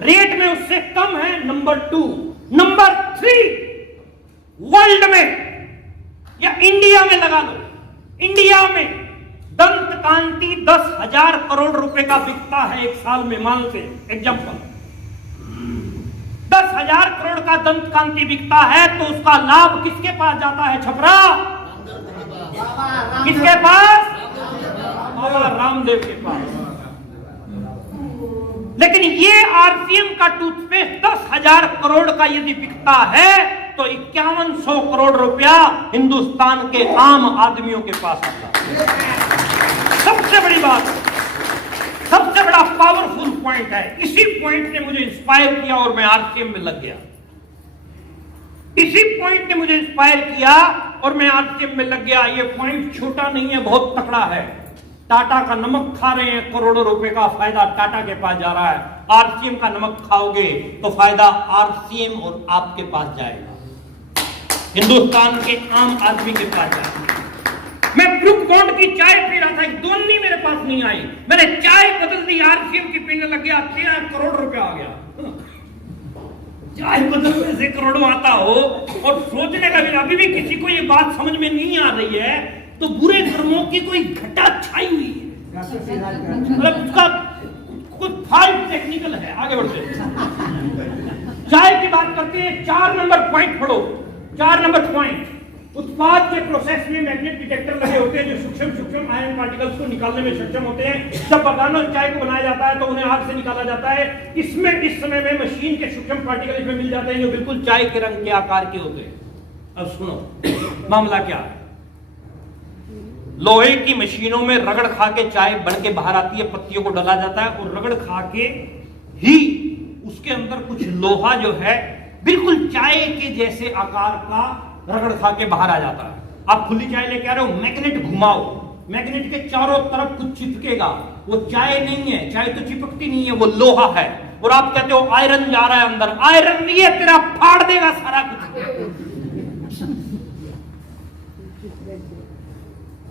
रेट में उससे कम है, नंबर 2, नंबर 3 वर्ल्ड में या इंडिया में लगा लो, इंडिया में दंत कांति 10,000 करोड़ रुपए का बिकता है एक साल में। मान के एग्जांपल 10,000 करोड़ का दंत कांति बिकता है तो उसका लाभ किसके पास जाता है छपरा? किसके पास? बाबा रामदेव के पास। लेकिन ये आरसीएम का टूथपेस्ट 10,000 करोड़ का यदि बिकता है तो 5100 करोड़ रुपया हिंदुस्तान के आम आदमियों के पास आता है। सबसे बड़ी बात, सबसे बड़ा पावरफुल पॉइंट है। इसी पॉइंट ने मुझे इंस्पायर किया और मैं आरसीएम में लग गया। इसी पॉइंट ने मुझे इंस्पायर किया और मैं आरसीएम में लग गया। ये पॉइंट छोटा नहीं है, बहुत तकड़ा है। टाटा का नमक खा रहे हैं, करोड़ों रुपए का फायदा टाटा के पास जा रहा है। आरसीएम का नमक खाओगे तो फायदा आरसीएम और आपके पास जाएगा, हिंदुस्तान के आम आदमी के पास जाएगा। मैं ब्रुक बॉन्ड की चाय पी रहा था, दोननी मेरे पास नहीं आई, मैंने चाय बदल दी, आरसीएम की पीने लग गया, 13 करोड़ रुपया आ गया। चाय बदलने से करोड़ों आता हो और सोचने का भी अभी भी किसी को ये बात समझ में नहीं आ रही है तो बुरे कर्मों की कोई घटा छाई हुई है, मतलब उसका कुछ फाल्ट टेक्निकल है। आगे बढ़ते चाय की बात करते हैं। 4 नंबर पॉइंट पढ़ो, 4 नंबर पॉइंट। उत्पाद के प्रोसेस में मैग्नेट डिटेक्टर लगे होते हैं जो सूक्ष्म आयन पार्टिकल्स को निकालने में सक्षम होते हैं। जब बदानो चाय को बनाया जाता है तो उन्हें आग से निकाला जाता है। इसमें इस समय में मशीन के सूक्ष्म पार्टिकल इसमें मिल जाते हैं जो बिल्कुल चाय के रंग के आकार के होते हैं। अब सुनो मामला क्या है। लोहे की मशीनों में रगड़ खा के चाय बन के बाहर आती है, पत्तियों को डाला जाता है और रगड़ खा के ही उसके अंदर कुछ लोहा जो है बिल्कुल चाय के जैसे आकार का रगड़ खा के बाहर आ जाता है। आप खुली चाय लेके आ रहे हो, मैग्नेट घुमाओ, मैग्नेट के चारों तरफ कुछ चिपकेगा। वो चाय नहीं है, चाय तो चिपकती नहीं है, वो लोहा है। और आप कहते हो आयरन जा रहा है अंदर, आयरन नहीं है, तेरा फाड़ देगा सारा कुछ।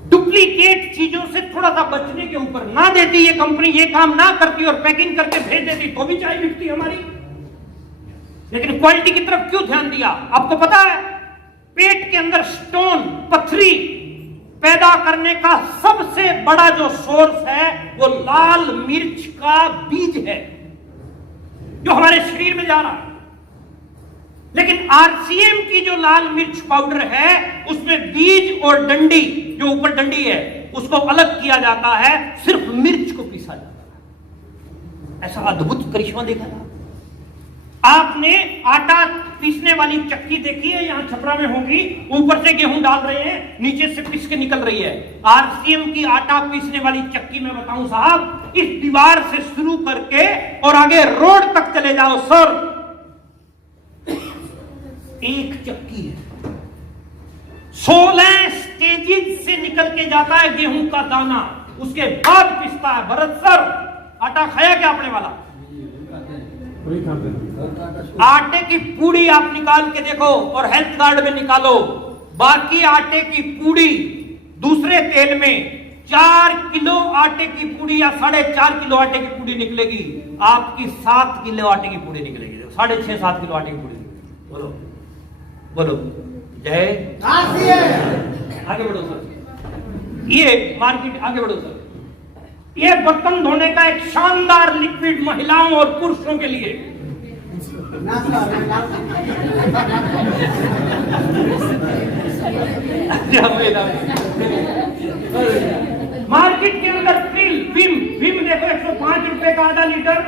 डुप्लीकेट चीजों से थोड़ा सा बचने के ऊपर ना देती ये कंपनी, ये काम ना करती और पैकिंग करके भेज देती तो भी चाय बिकती हमारी। लेकिन क्वालिटी की तरफ क्यों ध्यान दिया? आपको पता है पेट के अंदर स्टोन, पथरी पैदा करने का सबसे बड़ा जो सोर्स है वो लाल मिर्च का बीज है जो हमारे शरीर में जा रहा है। लेकिन आरसीएम की जो लाल मिर्च पाउडर है उसमें बीज और डंडी, जो ऊपर डंडी है उसको अलग किया जाता है, सिर्फ मिर्च को पीसा जाता है। ऐसा अद्भुत करिश्मा देखा था। आपने आटा पीसने वाली चक्की देखी है, यहां छपरा में होगी, ऊपर से गेहूं डाल रहे हैं, नीचे से पीस के निकल रही है। आरसीएम की आटा पीसने वाली चक्की में बताऊं साहब, इस दीवार से शुरू करके और आगे रोड तक चले जाओ सर, एक चक्की है। 16 स्टेजेस से निकल के जाता है गेहूं का दाना, उसके बाद पिसता है। भरत सर आटा खाया क्या आपने वाला? आटे की पूड़ी आप निकाल के देखो और हेल्थ कार्ड में निकालो, बाकी आटे की पूड़ी दूसरे तेल में 4 किलो आटे की पूड़ी या 4.5 किलो आटे की पूड़ी निकलेगी, आपकी 7 किलो आटे की पूड़ी निकलेगी, 6.5-7 किलो आटे की पूड़ी निकलेगी। बोलो बोलो जय। आगे बढ़ो सर, ये मार्केट आगे बढ़ो सर। ये बर्तन धोने का एक शानदार लिक्विड महिलाओं और पुरुषों के लिए। मार्केट के अंदर विम देखो 105 रुपए का आधा लीटर,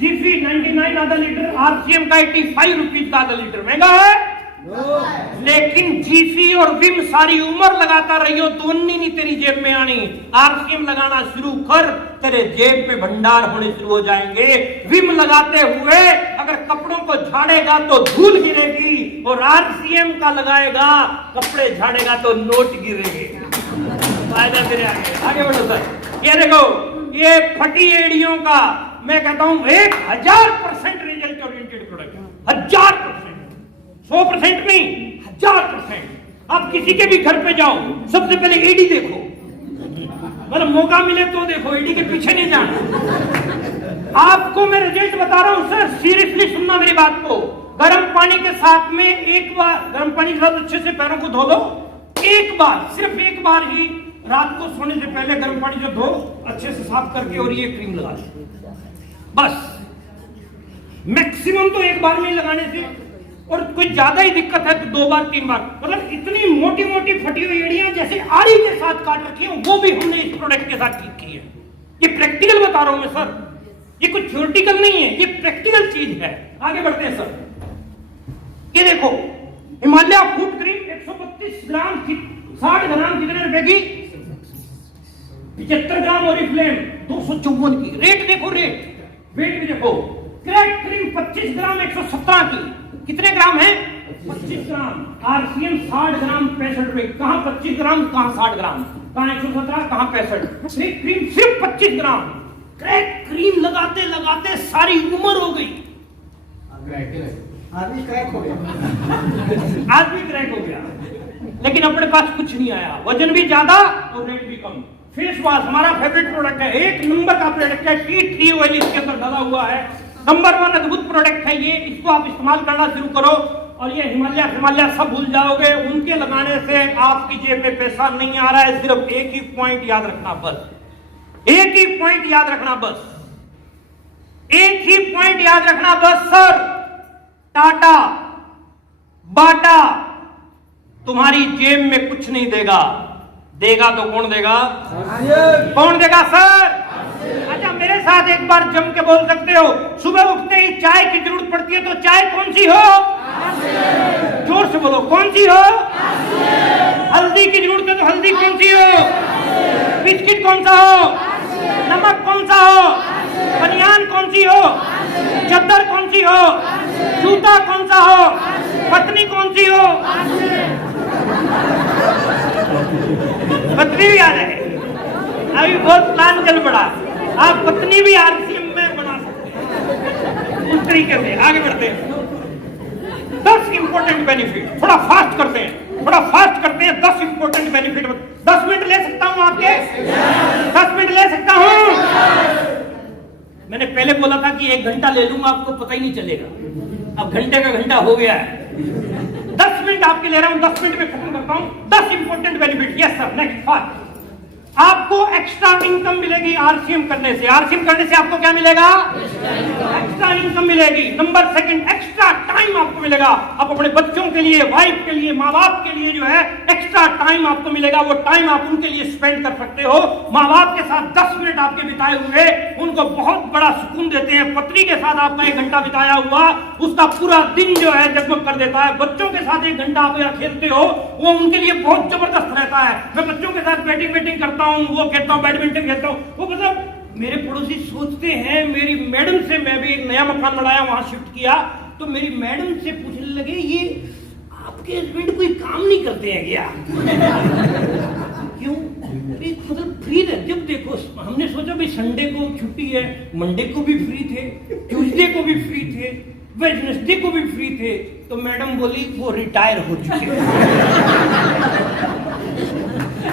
जीसी 99 आधा लीटर, आरसीएम का 85 रुपीज का आधा लीटर। महंगा है लेकिन जीसी और विम सारी उम्र लगाता रही हो, दोनों नहीं तेरी जेब में आनी। आरसीएम लगाना शुरू कर, तेरे जेब पे भंडार होने शुरू हो जाएंगे। विम लगाते हुए अगर कपड़ों को झाड़ेगा तो धूल गिरेगी, और आरसीएम का लगाएगा कपड़े झाड़ेगा तो नोट गिरेंगे। फायदा तेरे आगे बढ़ो सर। ये देखो, ये फटी एड़ियों का मैं कहता हूं 1000% रिजल्ट ओरिएंटेड प्रोडक्ट, 1000%, 100% नहीं, 1000%। आप किसी के भी घर पे जाओ, सबसे पहले एडी देखो, मतलब मौका मिले तो देखो, एडी के पीछे नहीं जाना। आपको मैं रिजल्ट बता रहा हूं सर, सीरियसली सुनना मेरी बात को। गर्म पानी के साथ में एक बार, गर्म पानी के साथ अच्छे से पैरों को धो लो। एक बार, सिर्फ एक बार ही रात को सोने से पहले गर्म पानी से धो अच्छे से साफ करके और ये क्रीम लगा लो। बस मैक्सिमम तो एक बार में ही लगाने से, और कोई ज्यादा ही दिक्कत है तो 2 बार 3 बार। मतलब इतनी मोटी मोटी फटी हुई एड़ियां जैसे आरी के साथ काट रखी है, वो भी हमने इस प्रोडक्ट के साथ ठीक की है। ये प्रैक्टिकल बता रहा हूं मैं सर, ये कुछ थ्योरेटिकल नहीं है, ये प्रैक्टिकल चीज है। आगे बढ़ते हैं सर। ये देखो हिमालय फूड क्रीम 132 ग्राम की 60 ग्राम कितने रुपए की? 75 ग्राम ओरिफ्लेम 254 की। रेट देखो, रेट वेट भी देखो। क्रैक क्रीम 25 ग्राम 117 की। कितने ग्राम है? 25 ग्राम। आरसीएम 60 ग्राम 65 रुपए। कहां 25 ग्राम, कहां 60 ग्राम, कहां 117, कहां 65। क्रीम सिर्फ 25 ग्राम। क्रैक क्रीम लगाते लगाते सारी उम्र हो गई। आदमी क्रैक हो गया। आदमी क्रैक हो गया, लेकिन अपने पास कुछ नहीं आया। वजन भी ज्यादा और रेट भी कम। फेस वॉश हमारा फेवरेट प्रोडक्ट है, एक नंबर का प्रोडक्ट है। टी ट्री ऑयल इसके अंदर डाला हुआ है, नंबर 1 अद्भुत प्रोडक्ट है ये। इसको आप इस्तेमाल करना शुरू करो और ये हिमालय सब भूल जाओगे। उनके लगाने से आपकी जेब में पैसा नहीं आ रहा है। सिर्फ एक ही पॉइंट याद रखना, बस एक ही पॉइंट याद रखना, बस एक ही पॉइंट याद रखना बस। सर टाटा बाटा तुम्हारी जेब में कुछ नहीं देगा, देगा तो कौन देगा? कौन देगा सर? अच्छा मेरे साथ एक बार जम के बोल सकते हो, सुबह उठते ही चाय की जरूरत पड़ती है तो चाय कौन सी हो? जोर से बोलो, कौन सी हो? हल्दी की जरूरत है तो हल्दी कौन सी हो? बिस्किट कौन सा हो? नमक कौन सा हो? बनियान कौन सी हो? चद्दर कौन सी हो? जूता कौन सा हो? पत्नी कौन सी हो? पत्नी भी आ जाए, अभी बहुत प्लान चल पड़ा। आप पत्नी भी आरसीएम में बना सकते हैं उस तरीके से। आगे बढ़ते हैं। 10 इंपॉर्टेंट बेनिफिट, थोड़ा फास्ट करते हैं, थोड़ा फास्ट करते हैं। 10 इंपॉर्टेंट बेनिफिट। 10 मिनट ले सकता हूं आपके? 10 मिनट ले सकता हूं? मैंने पहले बोला था कि 1 घंटा ले लूंगा, आपको पता ही नहीं चलेगा। अब घंटे का घंटा हो गया है। 10 मिनट आपके ले रहा हूं, 10 मिनट में खत्म करता हूं। 10 important benefit. Yes sir, next fast. आपको एक्स्ट्रा इनकम मिलेगी आरसीएम करने से। आरसीएम करने से आपको क्या मिलेगा? एक्स्ट्रा इनकम मिलेगी। नंबर 2 एक्स्ट्रा टाइम आपको मिलेगा। आप अपने बच्चों के लिए, वाइफ के लिए, माँ बाप के लिए जो है एक्स्ट्रा टाइम आपको मिलेगा। वो टाइम आप उनके लिए स्पेंड कर सकते हो। माँ बाप के साथ 10 मिनट आपके बिताए हुए उनको बहुत बड़ा सुकून देते हैं। पत्नी के साथ आपका 1 घंटा बिताया हुआ उसका पूरा दिन जो है जगमग कर देता है। बच्चों के साथ 1 घंटा आप खेलते हो, वो उनके लिए बहुत जबरदस्त रहता है। मैं बच्चों के साथ बैटिंग करता हूं, वो खेलता हूं, बैडमिंटन खेलता हूं। वो मतलब मेरे पड़ोसी सोचते हैं, मेरी मैडम से, मैं भी एक नया मकान बनाया वहां शिफ्ट किया तो मेरी मैडम से पूछने लगे, ये आपके हस्बैंड कोई काम नहीं करते हैं क्या? क्यों? मतलब फ्री है। जब देखो हमने सोचा भाई संडे को छुट्टी है, मंडे को भी फ्री थे, ट्यूसडे को भी फ्री थे, वेडनेसडे को भी फ्री थे। तो मैडम बोली वो रिटायर हो चुके हैं।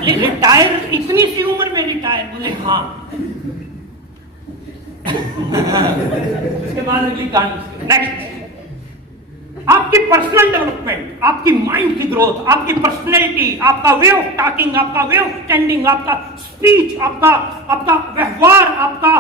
रिटायर इतनी सी उम्र में रिटायर? बोले हाँ। उसके बाद अगली कहानी। नेक्स्ट, आपकी पर्सनल डेवलपमेंट, आपकी माइंड की ग्रोथ, आपकी पर्सनैलिटी, आपका वे ऑफ टॉकिंग, आपका वे ऑफ स्टैंडिंग, आपका स्पीच, आपका व्यवहार, आपका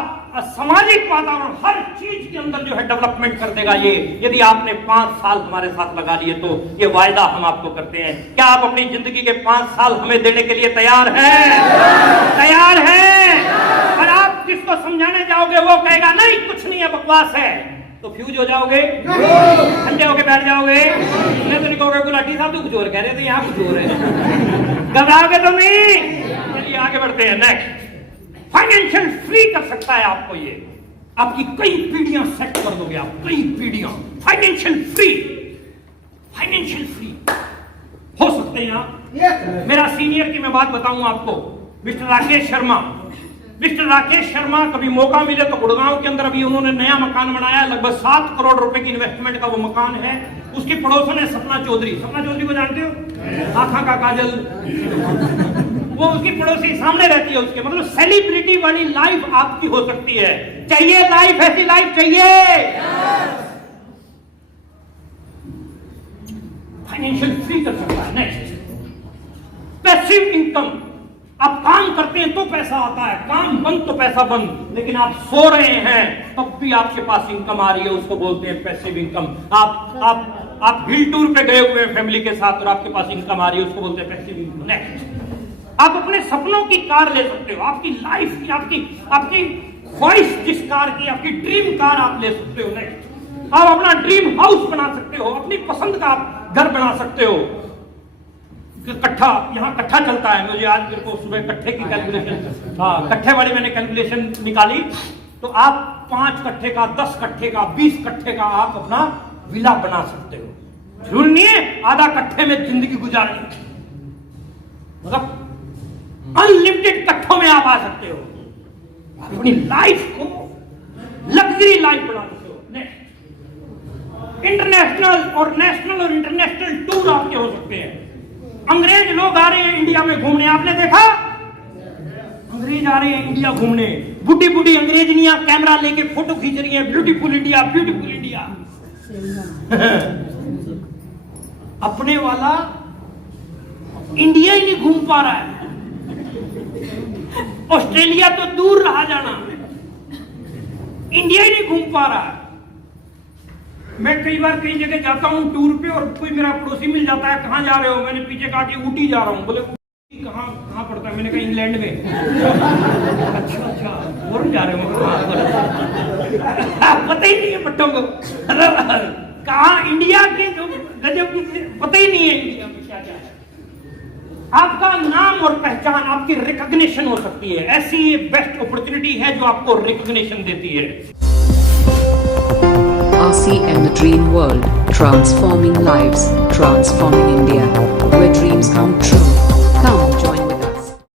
सामाजिक वातावरण, हर चीज के अंदर जो है डेवलपमेंट कर देगा ये। यदि आपने 5 साल हमारे साथ लगा लिए तो ये वायदा हम आपको करते हैं। क्या आप अपनी जिंदगी के 5 साल हमें देने के लिए तैयार हैं? तैयार हैं? और आप जिसको समझाने जाओगे वो कहेगा नहीं कुछ नहीं है, बकवास है, तो फ्यूज हो जाओगे, ठंडे होके बैठ जाओगे। मैं तो नहीं कहोगे गुलाटी साहब तू कुछ और कह रहे थे, यहाँ कुछ और है, घबराओगे तो नहीं। चलिए आगे बढ़ते हैं। नेक्स्ट, फाइनेंशियल फ्री कर सकता है आपको ये। आपकी कई पीढ़ियां सेट कर दोगे आप, कई पीढ़ियां फाइनेंशियल फ्री। फाइनेंशियल फ्री हो सकते हैं आप। मेरा सीनियर की मैं बात बताऊं आपको, मिस्टर राकेश शर्मा। मिस्टर राकेश शर्मा, कभी मौका मिले तो गुड़गांव के अंदर अभी उन्होंने नया मकान बनाया, लगभग 7 करोड़ रुपए की इन्वेस्टमेंट का वो मकान है। उसकी पड़ोसन है सपना चौधरी। सपना चौधरी को जानते हो? आंखा का काजल। वो उसकी पड़ोसी सामने रहती है उसके। मतलब सेलिब्रिटी वाली लाइफ आपकी हो सकती है। चाहिए लाइफ, ऐसी लाइफ चाहिए? फाइनेंशियल फ्री कर सकता है। Next, passive income. आप काम करते हैं तो पैसा आता है, काम बंद तो पैसा बंद। लेकिन आप सो रहे हैं तब भी आपके पास इनकम आ रही है, उसको बोलते हैं पैसिव इनकम। आप हिल टूर पे गए हुए हैं फैमिली के साथ और आपके पास इनकम आ रही है, उसको बोलते हैं पैसिव इनकम। नेक्स्ट, आप अपने सपनों की कार ले सकते हो, आपकी लाइफ की, आपकी ख्वाहिश जिस कार की, आपकी ड्रीम कार आप ले सकते हो। नेक्स्ट, आप अपना ड्रीम हाउस बना सकते हो, अपनी पसंद का आप घर बना सकते हो। कट्ठा, यहाँ कट्ठा चलता है, मुझे आज मेरे को सुबह कट्ठे की कैलकुलेशन, हाँ कट्ठे वाली मैंने कैलकुलेशन निकाली, तो आप 5 कट्ठे का, 10 कट्ठे का, 20 कट्ठे का आप अपना विला बना सकते हो। जरूरी नहीं है आधा कट्ठे में जिंदगी गुजारनी, मतलब अनलिमिटेड कट्ठों में आप आ सकते हो, आप अपनी लाइफ को लग्जरी लाइफ बना सकते हो। नेक्स्ट, इंटरनेशनल और नेशनल और इंटरनेशनल टूर आपके हो सकते हैं। अंग्रेज लोग आ रहे हैं इंडिया में घूमने, आपने देखा? अंग्रेज आ रहे हैं इंडिया घूमने, बुढ़ी बुढ़ी अंग्रेजनियां कैमरा लेके फोटो खींच रही हैं, ब्यूटीफुल इंडिया, ब्यूटीफुल इंडिया। अपने वाला इंडिया ही नहीं घूम पा रहा है, ऑस्ट्रेलिया तो दूर रहा जाना, इंडिया ही नहीं घूम पा रहा है। मैं कई बार कई जगह जाता हूँ टूर पे और कोई मेरा पड़ोसी मिल जाता है, कहाँ जा रहे हो? मैंने पीछे कहा कि ऊटी जा रहा हूँ। बोले ऊटी कहाँ पड़ता है? मैंने कहा इंग्लैंड में। अच्छा और जा रहे हो? पता ही नहीं है बट्टों को कहाँ इंडिया के जो गजब की पता ही नहीं है इंडिया में क्या क्या है। आपका नाम और पहचान, आपकी रिकॉग्निशन हो सकती है। ऐसी बेस्ट अपॉर्चुनिटी है जो आपको रिकॉग्निशन देती है। RC and the Dream World, transforming lives, transforming India, where dreams come true.